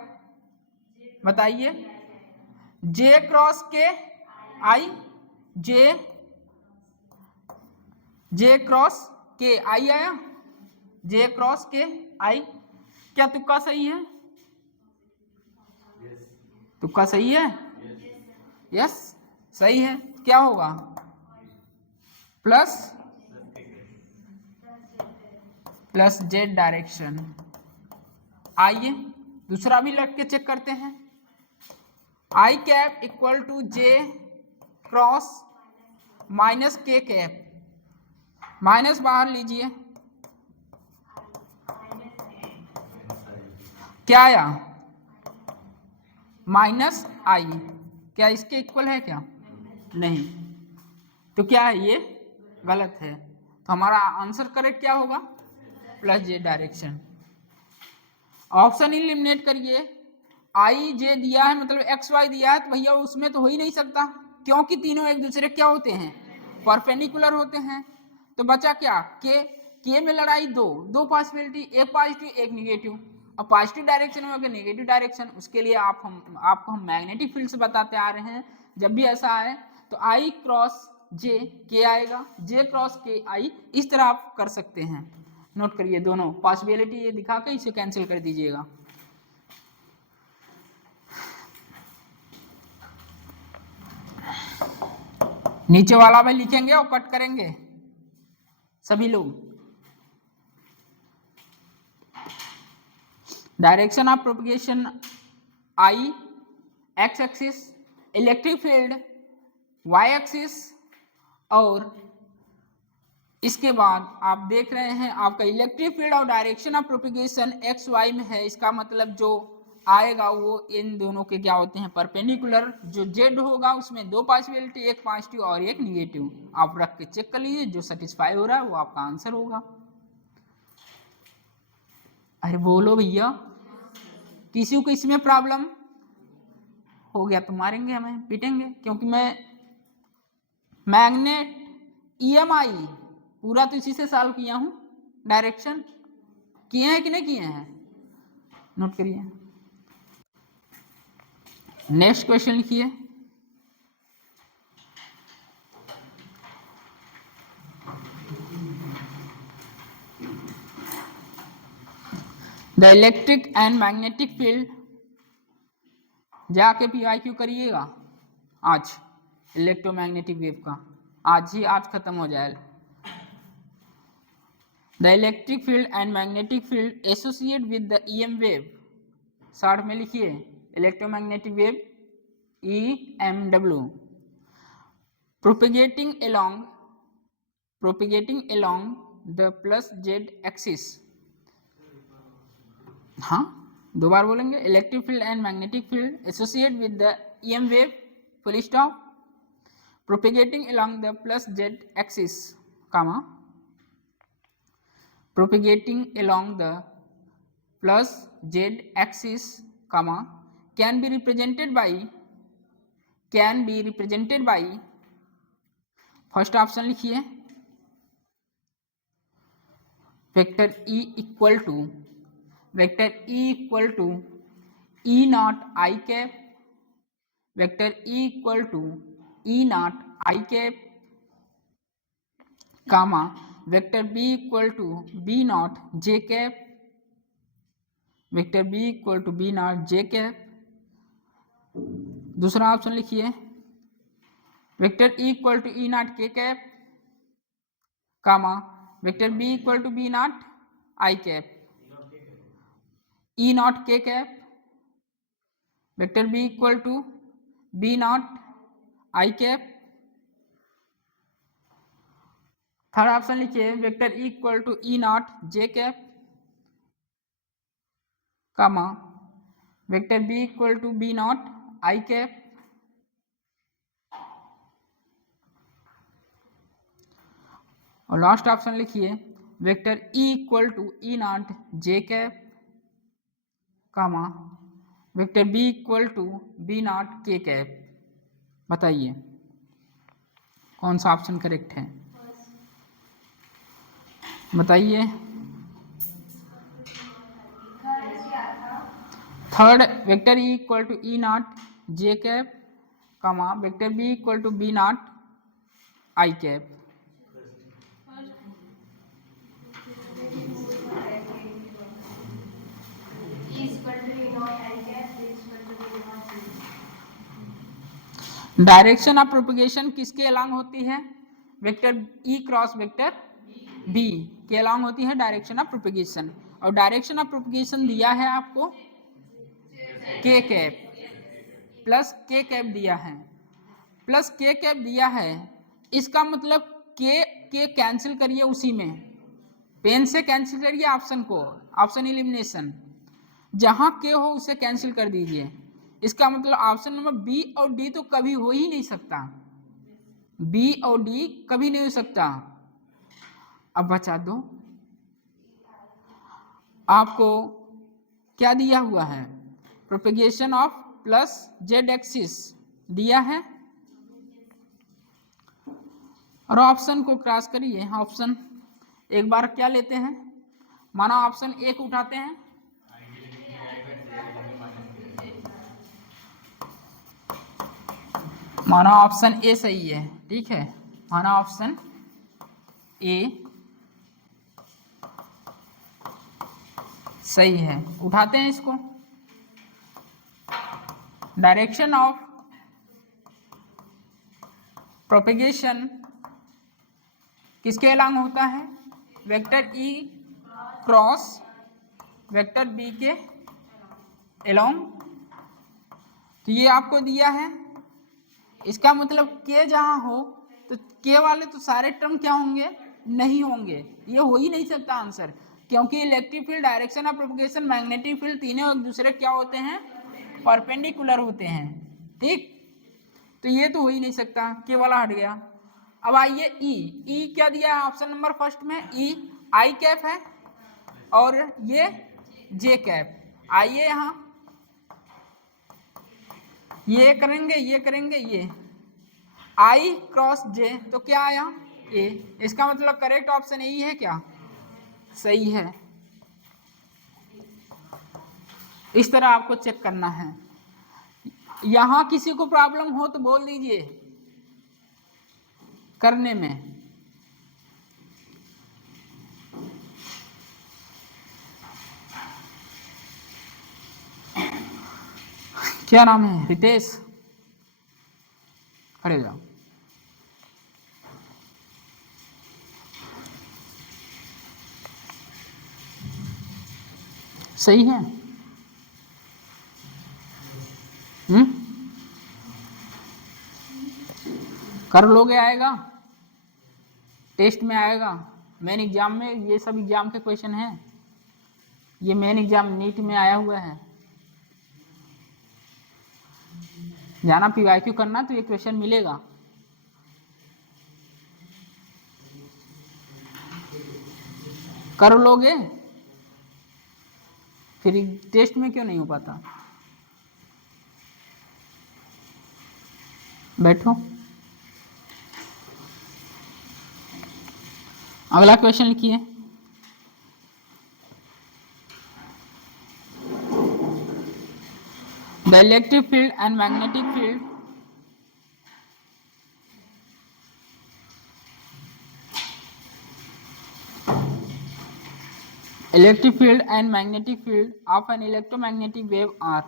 बताइए। जे क्रॉस के आई, जे क्रॉस के आई आया, जे क्रॉस के आई। क्या तुक्का सही है? तुक्का सही है? यस सही है। क्या होगा? Plus z direction. आइए दूसरा भी लग के चेक करते हैं। I cap equal to j cross minus k cap. Minus बाहर लीजिए, क्या आया? Minus i. क्या इसके इक्वल है? क्या नहीं, तो क्या है? ये गलत है। तो हमारा आंसर करेक्ट क्या होगा? प्लस जे डायरेक्शन। ऑप्शन एलिमिनेट करिए। आई जे दिया है मतलब एक्स वाई दिया है, तो भैया उसमें तो हो ही नहीं सकता, क्योंकि तीनों एक दूसरे क्या होते हैं? परपेंडिकुलर होते हैं। तो बचा क्या? के में लड़ाई दो पॉसिबिलिटी, एक पॉजिटिव एक नेगेटिव। और पॉजिटिव डायरेक्शन में नेगेटिव डायरेक्शन, उसके लिए आपको हम मैग्नेटिक फील्ड से बताते आ रहे हैं। जब भी ऐसा आए तो आई क्रॉस जे के आएगा, जे क्रॉस के आई, इस तरह आप कर सकते हैं। नोट करिए दोनों पॉसिबिलिटी, ये दिखा के इसे कैंसिल कर दीजिएगा। नीचे वाला में लिखेंगे और कट करेंगे सभी लोग। Direction of propagation i x axis, electric field y axis, और इसके बाद आप देख रहे हैं आपका इलेक्ट्रिक फील्ड और direction of propagation x y में है। इसका मतलब जो आएगा वो इन दोनों के क्या होते हैं? परपेंडिकुलर। जो जेड होगा उसमें दो पॉसिबिलिटी, एक पॉजिटिव और एक निगेटिव। आप रख के चेक कर लीजिए, जो सेटिस्फाई हो रहा है वो आपका आंसर होगा। अरे बोलो भैया, किसी को इसमें प्रॉब्लम हो गया तो मारेंगे, हमें पीटेंगे, क्योंकि मैं मैग्नेट EMI पूरा तो इसी से सॉल्व किया हूं। डायरेक्शन किए हैं कि नहीं किए हैं? नोट करिए। नेक्स्ट क्वेश्चन लिखिए। The electric and magnetic field, जाके PIQ करिएगा आज, इलेक्ट्रोमैग्नेटिक वेव का आज खत्म हो जाएगा। The electric field and magnetic field associate with the EM wave short में लिखिए electromagnetic wave EMW propagating along the plus z axis। हाँ, दो बार बोलेंगे। Electric field and magnetic field associate with the EM wave, full stop, propagating along the plus z axis, comma, propagating along the plus z axis, comma, can be represented by first option लिखिए vector E equal to E naught i cap, vector E equal to E naught i cap, comma vector B equal to B naught j cap, vector B equal to B naught j cap. दूसरा option लिखिए vector E equal to E naught k cap, comma vector B equal to B naught i cap, E naught k cap, vector B equal to B naught i cap. Third option लिखिए vector E equal to E naught j cap, comma vector B equal to B naught i cap. और last option लिखिए vector E equal to E naught j cap, comma vector B equal to B naught k cap. बताइए कौन सा option correct है, बताइए। Third vector E equal to E naught j cap, comma vector B equal to B naught i cap. Direction of propagation किसके along होती है, vector E cross vector B के along होती है डायरेक्शन ऑफ प्रोपगेशन। और direction of propagation दिया है आपको के कैप प्लस के कैप दिया है, प्लस के कैप दिया है। इसका मतलब के कैंसिल करिए, उसी में पेन से कैंसिल करिए ऑप्शन को, ऑप्शन एलिमिनेशन, जहां के हो उसे कैंसिल कर दीजिए। इसका मतलब ऑप्शन नंबर बी और डी तो कभी हो ही नहीं सकता, बी और डी कभी नहीं हो सकता। अब बचा दो, आपको क्या दिया हुआ है, propagation of plus Z axis दिया है, और ऑप्शन को क्रॉस करिए। ऑप्शन एक बार क्या लेते हैं, माना ऑप्शन ए को उठाते हैं, माना ऑप्शन ए सही है, ठीक है, माना ऑप्शन ए सही है, उठाते हैं इसको। डायरेक्शन ऑफ प्रोपेगेशन किसके अलोंग होता है, vector E cross vector B के अलोंग। तो ये आपको दिया है, इसका मतलब के जहां हो तो के वाले तो सारे टर्म क्या होंगे, नहीं होंगे, ये हो ही नहीं सकता आंसर, क्योंकि electric field, direction of propagation, magnetic field तीनों एक दूसरे क्या होते हैं, परपेंडिकुलर होते हैं, ठीक। तो ये तो हो ही नहीं सकता, के वाला हट गया। अब आइए ई क्या दिया है ऑप्शन नंबर फर्स्ट में, ई आई कैप है और ये जे कैप। आइए यहाँ ये करेंगे, ये करेंगे, ये आई क्रॉस जे, तो क्या आया ए, इसका मतलब करेक्ट ऑप्शन यही है, क्या सही है। इस तरह आपको चेक करना है। यहां किसी को प्रॉब्लम हो तो बोल दीजिए करने में। क्या नाम है, रितेश, खड़े जाओ। सही है, कर लोगे, आएगा टेस्ट में, आएगा मेन एग्जाम में, ये सब एग्जाम के क्वेश्चन हैं, ये मेन एग्जाम नीट में आया हुआ है। जाना पीवाईक्यू करना तो ये क्वेश्चन मिलेगा। कर लोगे फिर टेस्ट में क्यों नहीं हो पाता? बैठो। अगला क्वेश्चन लिखिए। The electric field and magnetic field of an electromagnetic wave are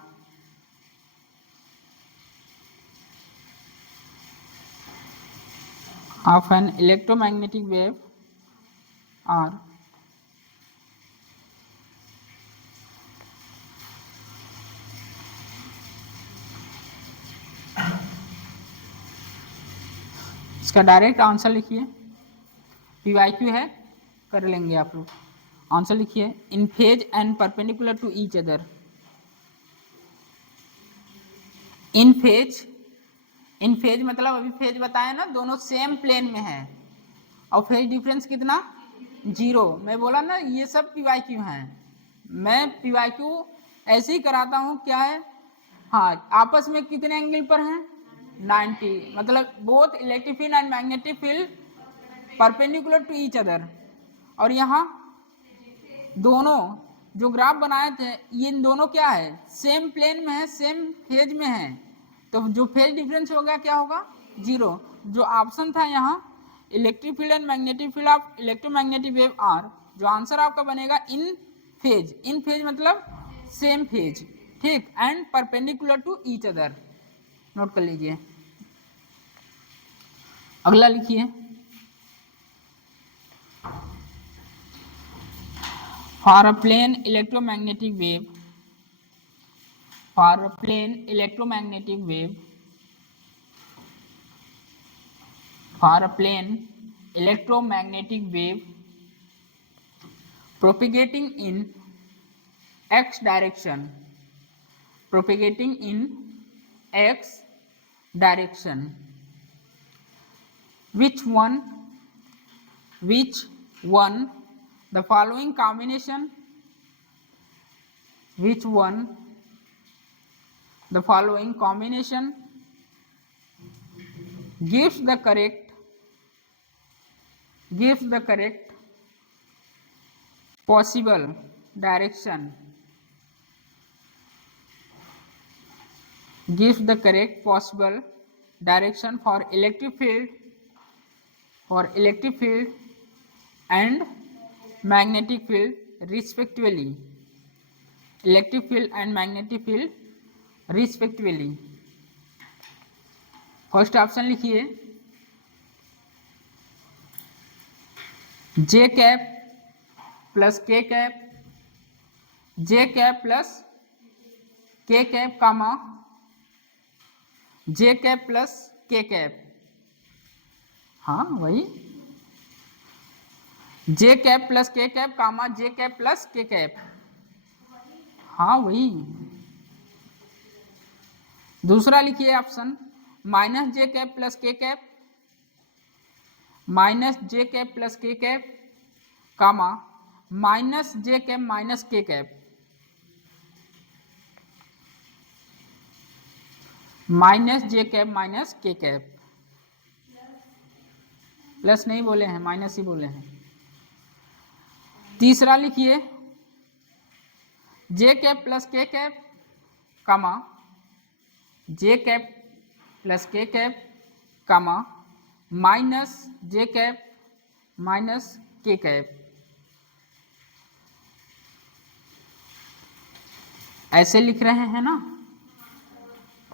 इसका डायरेक्ट आंसर लिखिए, पीवाईक्यू है, कर लेंगे आप लोग। आंसर लिखिए, in phase and perpendicular to each other. In phase मतलब अभी फेज बताया ना, दोनों सेम प्लेन में है, और फेज डिफरेंस कितना? 0। मैं बोला ना ये सब पीवाईक्यू हैं, मैं पीवाईक्यू ऐसे ही कराता हूँ। क्या है? हाँ, आपस में कितने एंगल पर हैं? 90, मतलब both electric field and magnetic field perpendicular to each other. और यहाँ दोनों जो ग्राफ बनाए थे, ये इन दोनों क्या है? सेम प्लेन में है, सेम फेज में है, तो जो फेज डिफरेंस होगा क्या होगा? 0। जो ऑप्शन था यहाँ electric field and magnetic field of electromagnetic wave are, जो आंसर आपका बनेगा इन फेज। इन फेज मतलब सेम फेज, ठीक, and perpendicular to each other. Note कर लीजिए। अगला लिखिए, for a plane electromagnetic wave, propagating in x direction, which one the following combination gives the correct possible direction, for electric field and magnetic field respectively, first option लिखिए, जे cap plus के cap, कामा जे cap plus के cap. हाँ वही, जे cap plus के cap, कामा जे cap plus के cap. हाँ वही। दूसरा लिखिए ऑप्शन, माइनस जे कैप प्लस के कैप, कामा माइनस जे cap minus k cap. Plus नहीं बोले हैं, माइनस ही बोले हैं। तीसरा लिखिए, जे कैप प्लस के कैप, कामा जे कैप प्लस के कैप, कामा माइनस जे कैप माइनस के कैप। ऐसे लिख रहे हैं ना,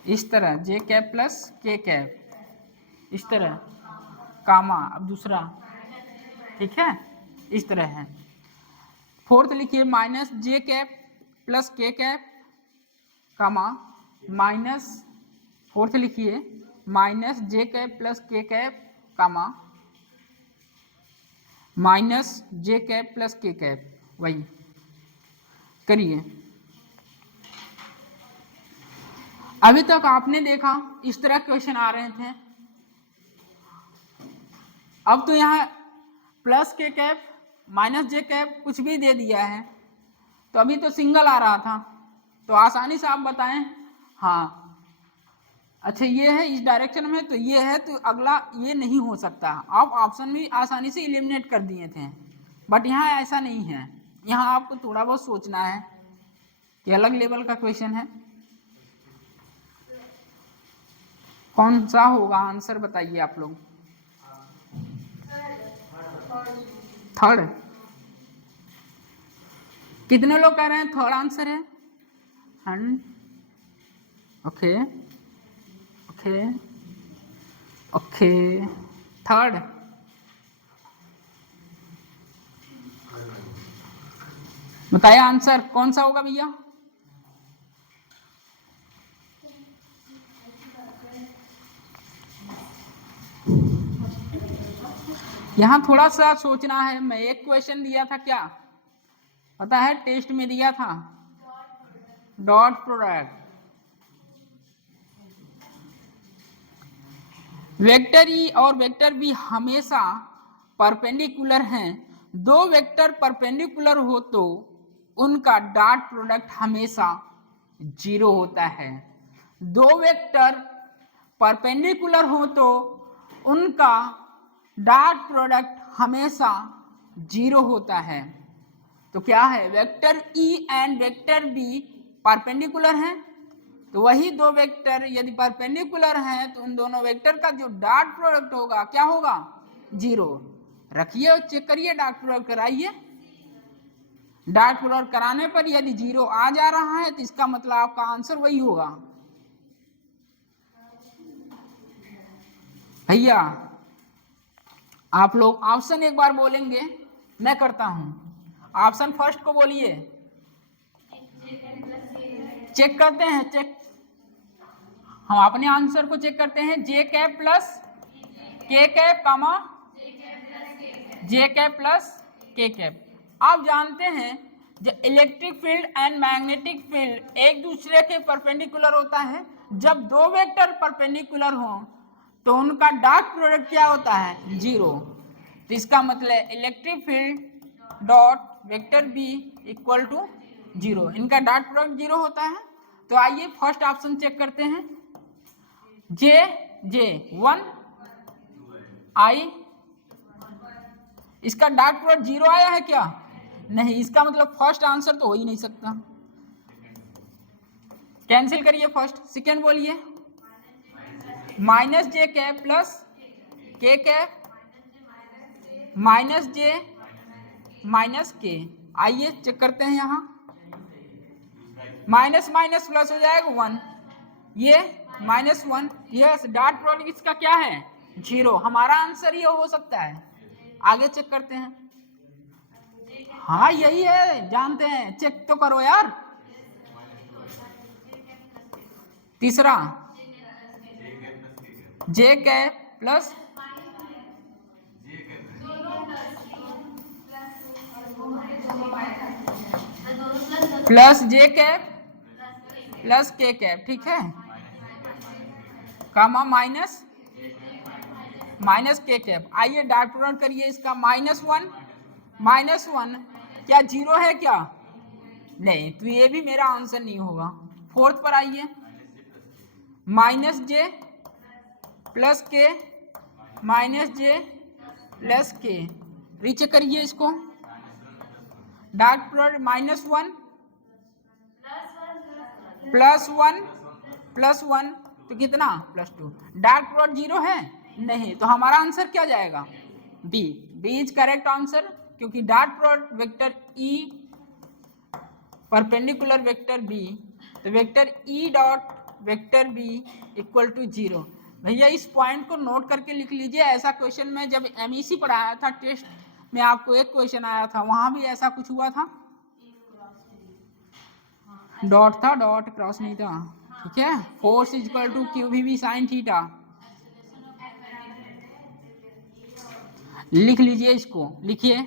इस तरह जे कैप प्लस के कैप, इस तरह, कामा अब दूसरा, ठीक है, इस तरह है। फोर्थ लिखिए, माइनस जे कैप प्लस के कैप, कामा माइनस, फोर्थ लिखिए माइनस जे कैप प्लस के कैप कामा माइनस जे कैप प्लस के कैप, वही करिए। अभी तक आपने देखा इस तरह क्वेश्चन आ रहे थे, अब तो यहाँ प्लस के कैप माइनस जे कैप कुछ भी दे दिया है, तो अभी तो सिंगल आ रहा था, तो आसानी से आप बताएं। हाँ अच्छा ये है इस डायरेक्शन में, तो ये है, तो अगला ये नहीं हो सकता। आप ऑप्शन भी आसानी से इलिमिनेट कर दिए थे, बट यहाँ ऐसा नहीं है, यहाँ आपको थोड़ा बहुत सोचना है, ये अलग लेवल का क्वेश्चन है। कौन सा होगा आंसर बताइए आप लोग। थर्ड, कितने लोग कह रहे हैं थर्ड आंसर है? Okay okay okay, third. बताइए आंसर कौन सा होगा भैया? यहाँ थोड़ा सा सोचना है। मैं एक क्वेश्चन दिया था, क्या पता है, टेस्ट में दिया था डॉट प्रोडक्ट। वेक्टर ई और वेक्टर बी हमेशा परपेंडिकुलर हैं। दो वेक्टर परपेंडिकुलर हो तो उनका डॉट प्रोडक्ट हमेशा 0 होता है। दो वेक्टर परपेंडिकुलर हो तो उनका डॉट प्रोडक्ट हमेशा 0 होता है। तो क्या है, vector E and vector B perpendicular हैं, तो वही दो वेक्टर यदि परपेंडिकुलर हैं तो उन दोनों वेक्टर का जो डॉट प्रोडक्ट होगा क्या होगा? 0। रखिए और चेक करिए, डॉट प्रोडक्ट कराइए। डॉट प्रोडक्ट कराने पर यदि 0 आ जा रहा है तो इसका मतलब आपका आंसर वही होगा। भैया आप लोग ऑप्शन एक बार बोलेंगे, मैं करता हूं। ऑप्शन फर्स्ट को बोलिए, चेक करते हैं, चेक हम अपने आंसर को चेक करते हैं। जे कैप प्लस के कैप कामा जे कैप प्लस के कैप। आप जानते हैं जो electric field and magnetic field एक दूसरे के परपेंडिकुलर होता है। जब दो वेक्टर परपेंडिकुलर हो तो उनका डॉट प्रोडक्ट क्या होता है? 0। तो इसका मतलब electric field dot vector B equal to 0, इनका डॉट प्रोडक्ट 0 होता है। तो आइए फर्स्ट ऑप्शन चेक करते हैं। जे जे 1 आई, इसका डॉट प्रोडक्ट 0 आया है क्या? नहीं, इसका मतलब फर्स्ट आंसर तो हो ही नहीं सकता। कैंसिल करिए फर्स्ट, सेकेंड बोलिए माइनस जे कैप प्लस के कैप माइनस जे माइनस के। आइए चेक करते हैं, यहाँ माइनस माइनस प्लस हो जाएगा 1, ये -1, यस डॉट प्रोडक्ट इसका क्या है? 0। हमारा आंसर ये हो सकता है। आगे चेक करते हैं। हाँ यही है, जानते हैं, चेक तो करो यार। तीसरा जे कैप प्लस प्लस जे कैप प्लस के कैप, ठीक है, comma minus minus k cap. आइए डॉट प्रोडक्ट करिए इसका, -1 क्या 0 है क्या? नहीं, तो ये भी मेरा आंसर नहीं होगा। फोर्थ पर आइए, माइनस जे प्लस के माइनस जे प्लस के, रीचेक करिए इसको। डॉट प्रोडक्ट -1 +1 तो कितना? +2। डॉट प्रोडक्ट 0 है नहीं, तो हमारा आंसर क्या जाएगा? B. B is correct answer, क्योंकि dot product vector E perpendicular vector B, तो vector E dot vector B equal to 0। भैया इस पॉइंट को नोट करके लिख लीजिए। ऐसा क्वेश्चन में जब एमईसी पढ़ाया था टेस्ट में, आपको एक क्वेश्चन आया था, वहां भी ऐसा कुछ हुआ था, डॉट था, डॉट क्रॉस नहीं था, ठीक है। Force equal to q v sine theta, लिख लीजिए इसको, लिखिए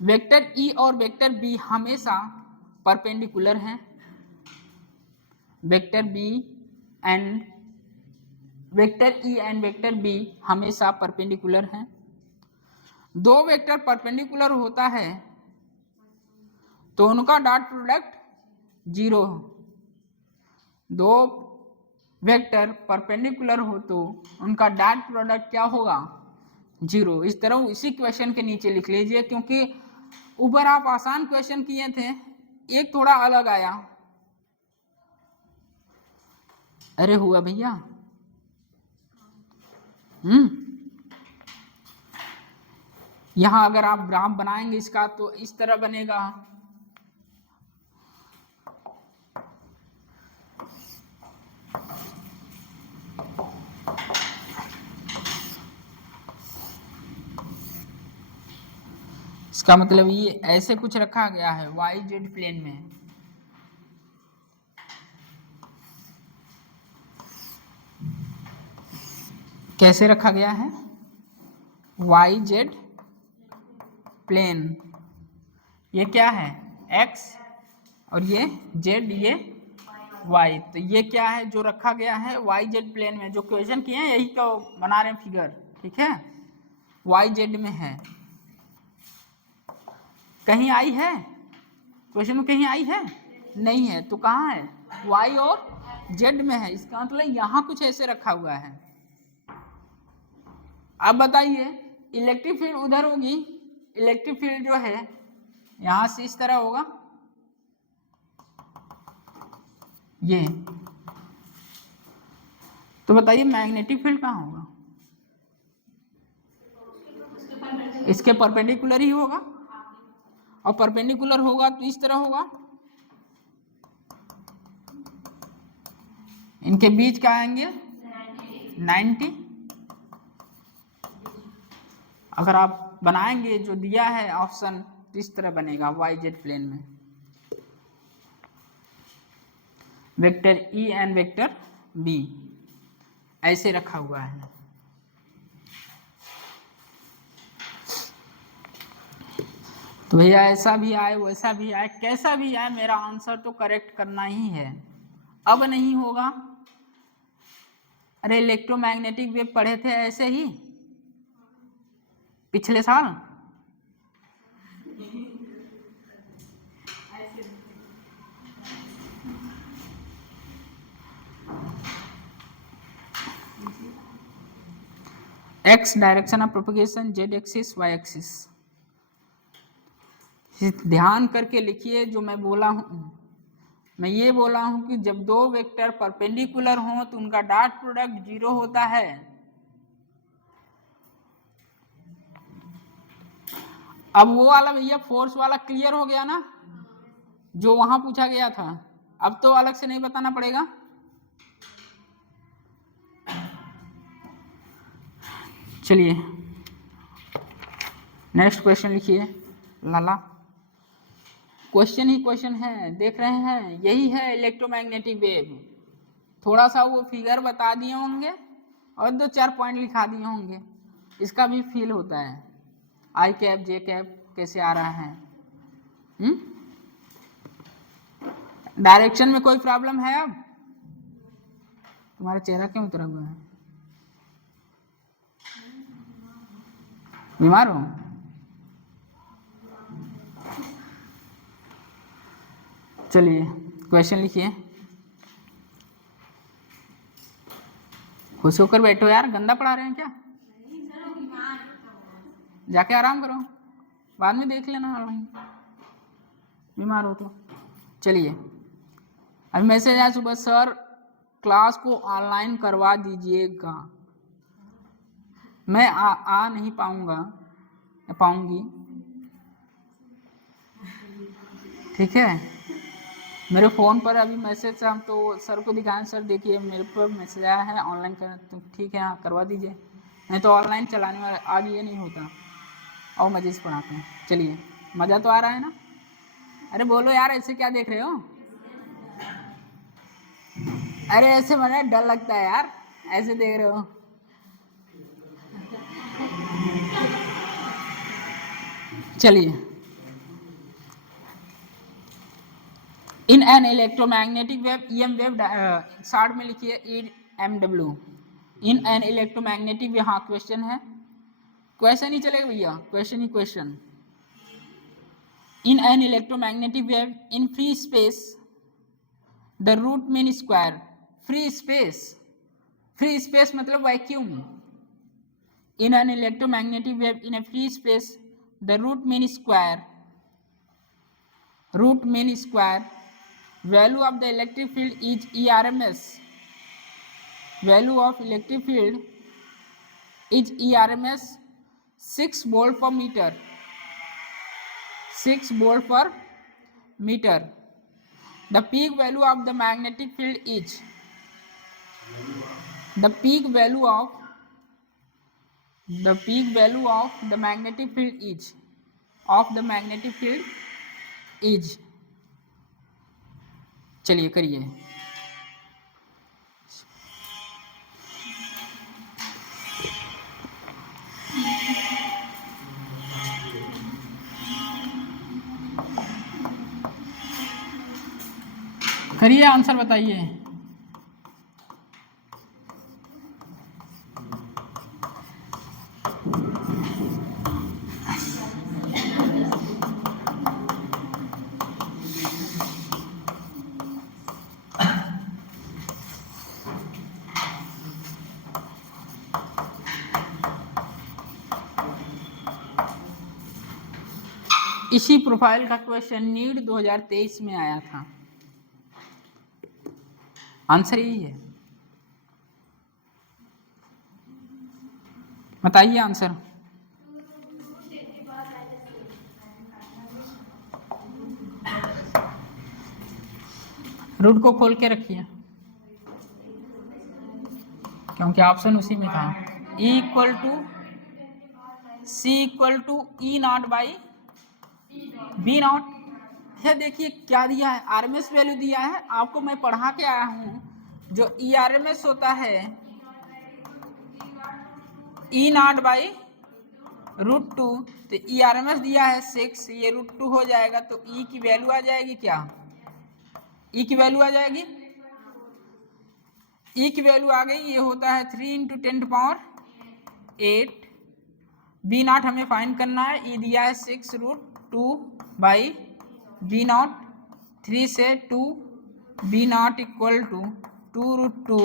वेक्टर ई और वेक्टर बी हमेशा परपेंडिकुलर हैं। Vector B and vector E and vector B हमेशा परपेंडिकुलर हैं। दो वेक्टर परपेंडिकुलर होता है तो उनका डॉट प्रोडक्ट 0। दो वेक्टर परपेंडिकुलर हो तो उनका डॉट प्रोडक्ट क्या होगा? 0। इस तरह इसी क्वेश्चन के नीचे लिख लीजिए, क्योंकि ऊपर आप आसान क्वेश्चन किए थे, एक थोड़ा अलग आया। अरे हुआ भैया, यहां अगर आप ग्राफ बनाएंगे इसका तो इस तरह बनेगा। इसका मतलब ये ऐसे कुछ रखा गया है वाई जेड प्लेन में। कैसे रखा गया है? Y z plane. ये क्या है? एक्स, और ये जेड, ये वाई। तो ये क्या है जो रखा गया है वाई जेड प्लेन में? जो क्वेश्चन किए हैं यही तो बना रहे हैं फिगर, ठीक है? वाई जेड में है। कहीं आई है क्वेश्चन में? कहीं आई है? नहीं है। तो कहाँ है? वाई और जेड में है। इसका मतलब यहाँ कुछ ऐसे रखा हुआ है। अब बताइए, इलेक्ट्रिक फील्ड उधर होगी, इलेक्ट्रिक फील्ड जो है यहां से इस तरह होगा, ये। तो बताइए मैग्नेटिक फील्ड कहाँ होगा? इसके परपेंडिकुलर ही होगा, और परपेंडिकुलर होगा तो इस तरह होगा। इनके बीच का एंगल 90। अगर आप बनाएंगे जो दिया है ऑप्शन तो इस तरह बनेगा वाई जेड प्लेन में। Vector E and vector B ऐसे रखा हुआ है। तो भैया ऐसा भी आए वैसा भी आए, कैसा भी आए, मेरा आंसर तो करेक्ट करना ही है। अब नहीं होगा। अरे इलेक्ट्रोमैग्नेटिक वेव पढ़े थे ऐसे ही पिछले साल। X direction of propagation, z axis, y axis. ध्यान करके लिखिए जो मैं बोला हूं। मैं ये बोला हूं कि जब दो वेक्टर परपेंडिकुलर हों तो उनका डॉट प्रोडक्ट 0 होता है। अब वो वाला भैया फोर्स वाला क्लियर हो गया ना, जो वहां पूछा गया था। अब तो अलग से नहीं बताना पड़ेगा। चलिए नेक्स्ट क्वेश्चन लिखिए। लाला क्वेश्चन ही क्वेश्चन है, देख रहे हैं, यही है इलेक्ट्रोमैग्नेटिक वेव। थोड़ा सा वो फिगर बता दिए होंगे और 2-4 पॉइंट लिखा दिए होंगे, इसका भी फील होता है। आई कैप जे कैप कैसे आ रहा है। डायरेक्शन में कोई प्रॉब्लम है? अब तुम्हारा चेहरा क्यों उतरा हुआ है? बीमार हो? चलिए क्वेश्चन लिखिए। खुश होकर बैठो यार, गंदा पढ़ा रहे हैं क्या? जाके आराम करो, बाद में देख लेना वहीं बीमार हो तो। चलिए अभी मैसेज आया सुबह, सर क्लास को ऑनलाइन करवा दीजिएगा। मैं आ नहीं पाऊंगी, ठीक है? मेरे फ़ोन पर अभी मैसेज हम तो सर को दिखाएं, सर देखिए मेरे पर मैसेज आया है ऑनलाइन करना, तो ठीक है हाँ करवा दीजिए। नहीं तो ऑनलाइन चलाने वाला आज ये नहीं होता। और मज़े से पढ़ाते हैं। चलिए मज़ा तो आ रहा है ना? अरे बोलो यार, ऐसे क्या देख रहे हो? अरे ऐसे मैंने डर लगता है यार, ऐसे देख रहे हो। चलिए, in an electromagnetic wave EM wave short में लिखिए EMW। In an electromagnetic wave, हाँ क्वेश्चन है, क्वेश्चन ही चलेगा भैया, क्वेश्चन ही question. In an electromagnetic wave in free space the root mean square. Free space, free space मतलब vacuum. In an electromagnetic wave in a free space the root mean square, root mean square value of the electric field is ERMS, value of electric field is ERMS 6 volt per meter, 6 volt per meter. The peak value of the magnetic field is, the peak value of the magnetic field is, of the magnetic field is। चलिए करिए, करिए answer बताइए। इसी profile का question NEET 2023 में आया था। Answer यही है, बताइए आंसर। रूट को खोल के रखिए क्योंकि ऑप्शन उसी में था। E equal to C equal to E0 by B0। यह देखिए क्या दिया है, आरएमएस वैल्यू दिया है, आपको मैं पढ़ा के आया हूं। जो ERMS होता है E0 बाई √2, तो ERMS दिया है 6, ये √2 हो जाएगा, तो E की वैल्यू आ जाएगी क्या, E की वैल्यू आ जाएगी, E की वैल्यू आ गई, ये होता है 3 × 10⁸। B0 हमें फाइंड करना है, E दिया है 6 √2 बाई B0, 3 से 2, B0 इक्वल टू 2 √2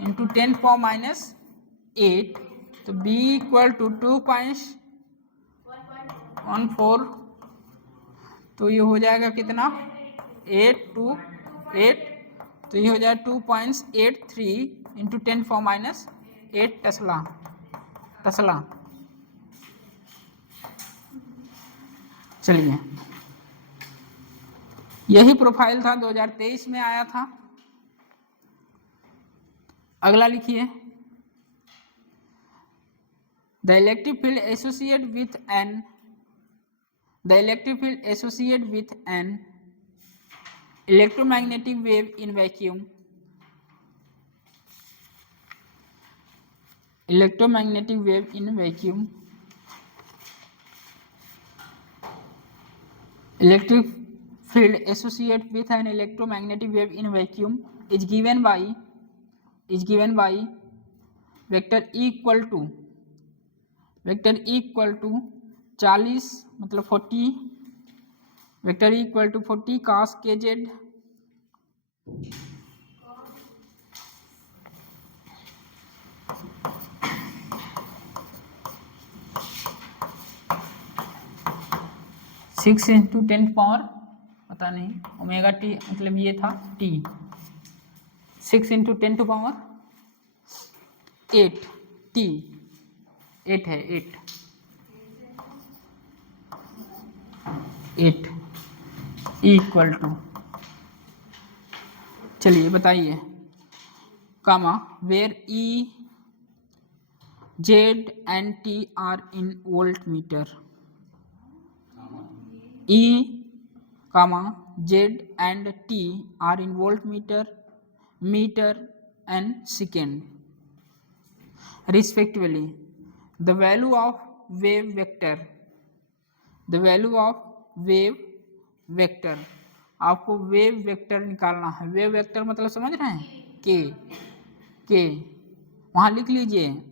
इंटू 10⁻⁸, तो B इक्वल टू 2.14, तो ये हो जाएगा कितना 828, तो ये हो जाएगा 2.83 इंटू 10⁻⁸ टेस्ला। चलिए, यही प्रोफाइल था, 2023 में आया था। अगला लिखिए, the electric field associate with an electromagnetic wave in vacuum, electromagnetic wave in vacuum, electric field associated with an electromagnetic wave in vacuum is given by vector E equal to 40 मतलब 40, vector E equal to 40 cos kz six into 10 power पता नहीं omega t मतलब ये था t 6 into 10 to power 8 t 8 है 8 equal to चलिए बताइए comma where E z and t are in volt metre E, Z and T are in voltmeter, meter and second respectively. The value of wave vector the value of wave vector, आपको wave vector निकालना है। Wave vector मतलब समझ रहे हैं, के वहाँ लिख लीजिए,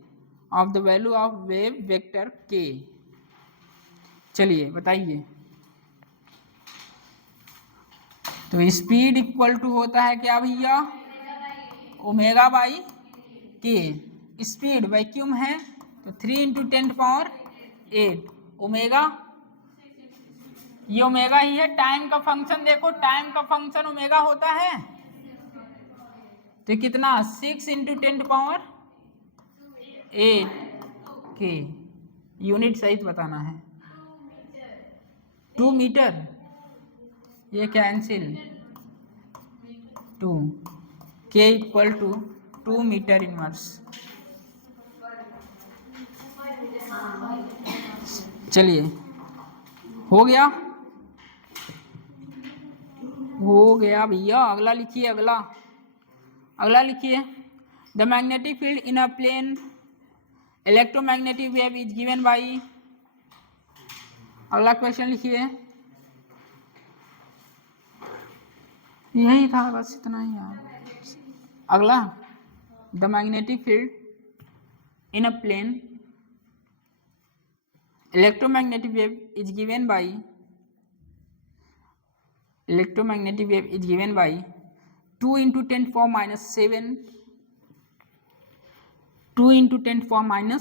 of the value of wave vector के। चलिए बताइए, तो स्पीड इक्वल टू होता है क्या भैया, ओमेगा बाई के। स्पीड वैक्यूम है तो 3 × 10⁸ ओमेगा, ये ओमेगा ही है। टाइम का फंक्शन देखो, टाइम का फंक्शन ओमेगा होता है, तो कितना 6 × 10⁸ के। यूनिट सहित बताना है। 2 मीटर, ये कैंसिल, 2 के इक्वल टू 2 मीटर इनवर्स। चलिए हो गया, हो गया भैया। अगला लिखिए, अगला लिखिए। The magnetic field in a plane electromagnetic wave is given by, अगला क्वेश्चन लिखिए। यही था, बस इतना ही यार। अगला, the magnetic field in a plane electromagnetic wave is given by 2 × 10⁻⁷ 2 × 10⁻⁷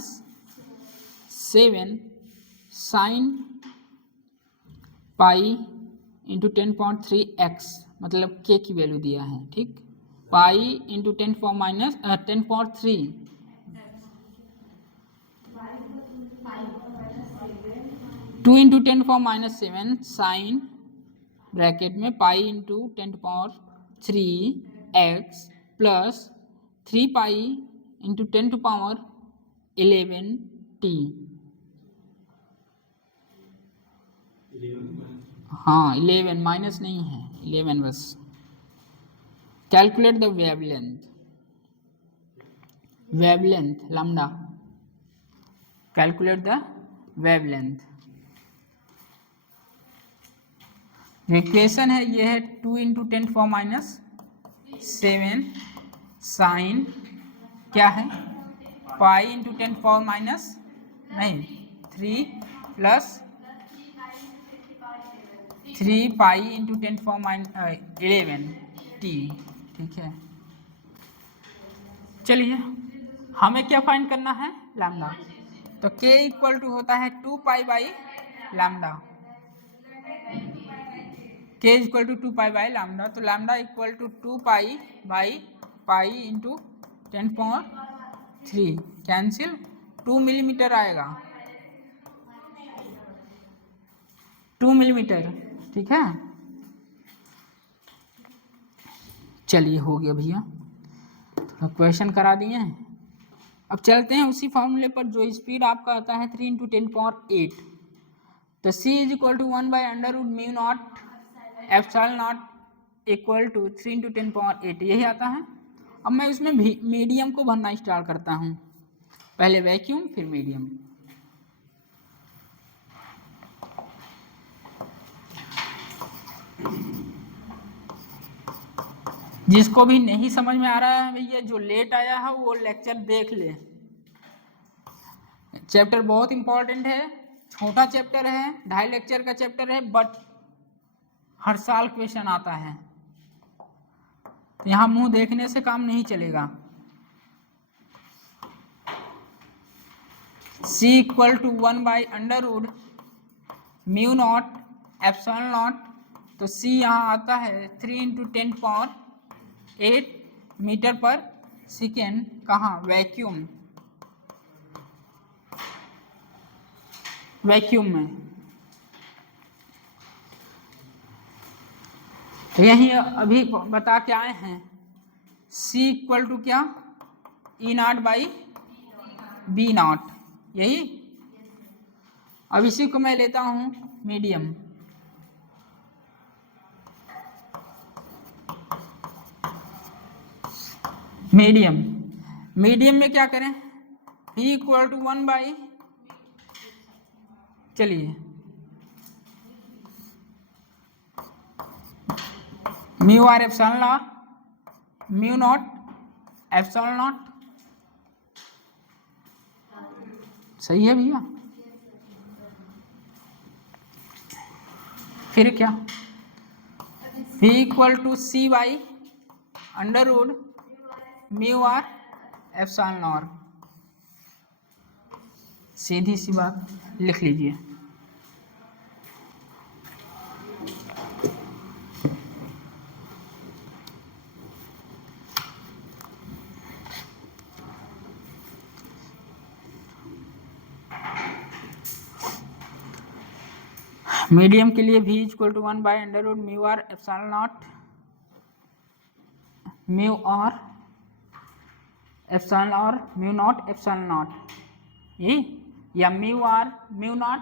sin pi × 10⁻3x, मतलब k की वैल्यू दिया है, ठीक। पाई × 10⁻3 2 × 10⁻⁷ साइन ब्रैकेट में पाई × 10⁻3x प्लस 3 पाई × 10⁻11t। हाँ 11, माइनस नहीं है, 11 बस। Calculate the wavelength lambda, calculate the wavelength. जो इक्वेशन है ये है 2 × 10⁻⁷ साइन क्या है, पाई × 3 प्लस 3 पाई × 10⁻11t, ठीक है। चलिए हमें क्या फाइंड करना है, लैम्डा। तो k इक्वल टू होता है 2 pi by lambda, k equal to 2 pi by lambda. तो lambda equal to 2 pi by pi × 10⁻3 cancel, 2 millimetre आएगा, 2 मिलीमीटर, ठीक है। चलिए हो गया भैया, थोड़ा क्वेश्चन करा दिए हैं। अब चलते हैं उसी फॉर्मूले पर, जो स्पीड आपका आता है 3 × 10⁸। तो c = 1/√μ0 ε0 इक्वल टू 3 × 10⁸, यही आता है। अब मैं उसमें मीडियम को भरना स्टार्ट करता हूँ, पहले वैक्यूम फिर मीडियम। जिसको भी नहीं समझ में आ रहा है भैया, जो लेट आया है वो लेक्चर देख ले। चैप्टर बहुत इंपॉर्टेंट है, छोटा चैप्टर है, 2.5 लेक्चर का चैप्टर है, बट हर साल क्वेश्चन आता है। तो यहाँ मुंह देखने से काम नहीं चलेगा। c इक्वल टू 1/√μ0 ε0, तो c यहाँ आता है 3 × 10⁸ मीटर पर सेकेंड। कहाँ, वैक्यूम में। तो यही अभी बता के आए हैं, c इक्वल टू क्या, E0/B0, यही। अब इसी को मैं लेता हूँ मीडियम। मीडियम में क्या करें, E = 1/, चलिए mu r epsilon naught, mu naught epsilon naught. सही है भैया। फिर क्या, v equal to c by under root mu r epsilon naught. सीधी सी बात लिख लीजिए। मीडियम के लिए v equal to 1 by under root mu r epsilon naught, mu r epsilon और म्यू नॉट एप्सिलॉन नॉट, ये या mu r mu naught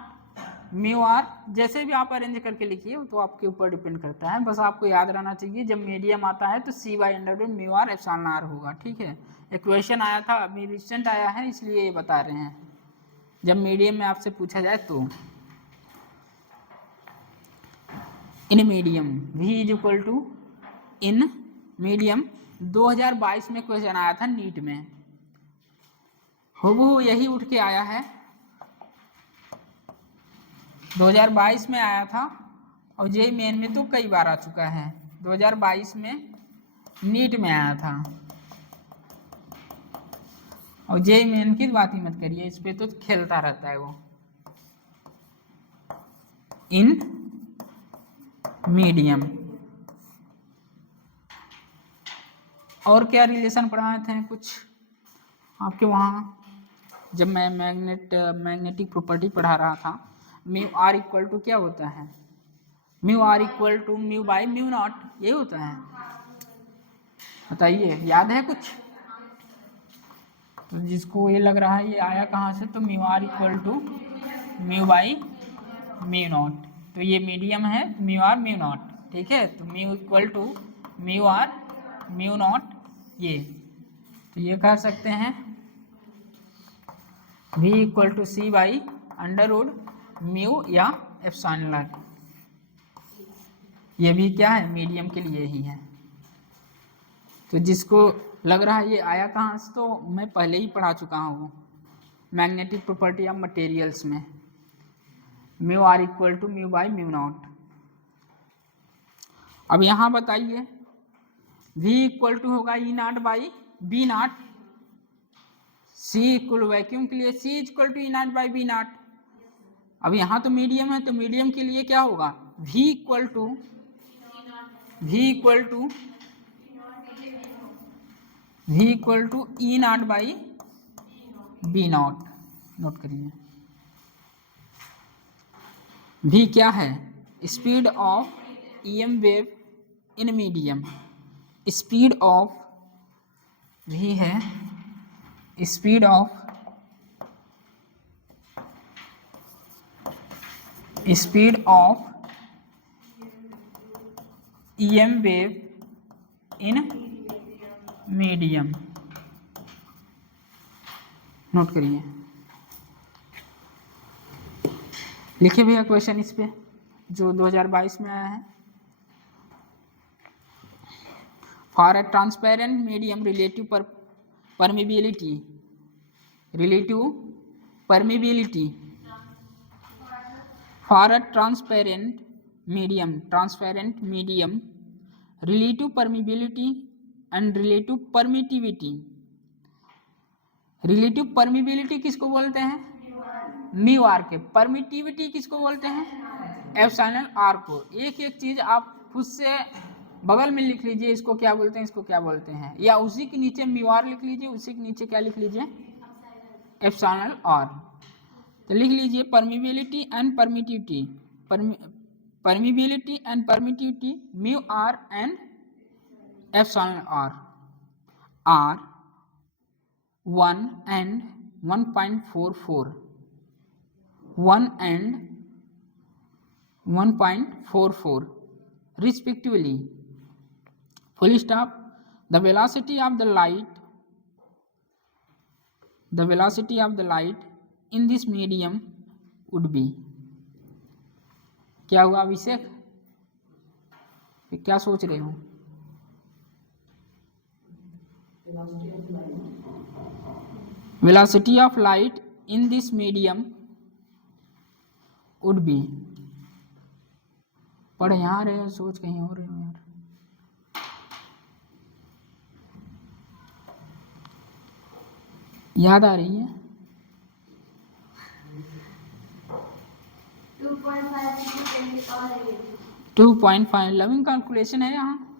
mu r, जैसे भी आप अरेंज करके लिखिए तो आपके ऊपर डिपेंड करता है। बस आपको याद रहना चाहिए जब मीडियम आता है तो c by under root mu r epsilon r होगा। ठीक है, इक्वेशन आया था अभी रिसेंट आया है इसलिए ये बता रहे हैं, जब मीडियम में आपसे पूछा जाए तो। In medium v is equal to in medium 2022 में क्वेश्चन आया था नीट में, हूबहू यही उठ के आया है। 2022 में आया था और जेईई मेन में तो कई बार आ चुका है। 2022 में नीट में आया था और जेईई मेन की बात ही मत करिए, इस पे तो खेलता रहता है वो। इन मीडियम और क्या रिलेशन पढ़ाए थे कुछ आपके वहाँ, जब मैं मैग्नेटिक प्रॉपर्टी पढ़ा रहा था। म्यू आर इक्वल टू क्या होता है, mu r equal to mu by mu naught, ये होता है। बताइए याद है कुछ? तो जिसको ये लग रहा है ये आया कहाँ से, तो mu r equal to mu by mu naught, तो ये मीडियम है म्यू आर म्यू नॉट। ठीक है, तो mu equal to mu r mu naught, ये तो ये कह सकते हैं v equal to c by under root mu या एप्सिलॉन। ये भी क्या है, मीडियम के लिए ही है। तो जिसको लग रहा है ये आया कहाँ से, तो मैं पहले ही पढ़ा चुका हूँ मैग्नेटिक प्रॉपर्टी ऑफ मटेरियल्स में, mu r equal to mu by mu naught. अब यहाँ बताइए v इक्वल टू होगा E naught by B naught, c equal vacuum के लिए c equal to E naught by B naught. अब यहाँ तो मीडियम है तो मीडियम के लिए क्या होगा, v equal to E naught by B naught. Note करिए v क्या है, speed of EM wave in medium, speed of v है speed of EM wave in medium. Note करिए, लिखिए भैया क्वेश्चन इस पे जो 2022 में आया है। For a transparent medium relative permeability for a transparent medium relative permeability and relative permittivity. Relative permeability किसको बोलते हैं, म्यू आर के। परमिटिविटी किसको बोलते हैं, एप्सिलॉन आर को। एक एक चीज आप खुद से बगल में लिख लीजिए, इसको क्या बोलते हैं, इसको क्या बोलते हैं, या उसी के नीचे म्यू आर लिख लीजिए, उसी के नीचे क्या लिख लीजिए, एप्सिलॉन आर। तो लिख लीजिए permeability and permittivity, permeability and permittivity mu r and epsilon r are 1 and 1.44, 1 and 1.44 respectively. Full stop. The velocity of the light in this medium would be, क्या हुआ अभिषेक, क्या सोच रहे हो? velocity of light in this medium would be, पढ़ यहाँ रहे हो, सोच कहीं और रहे हो यार। याद आ रही है? 2.5 लविंग कैलकुलेशन है यहाँ।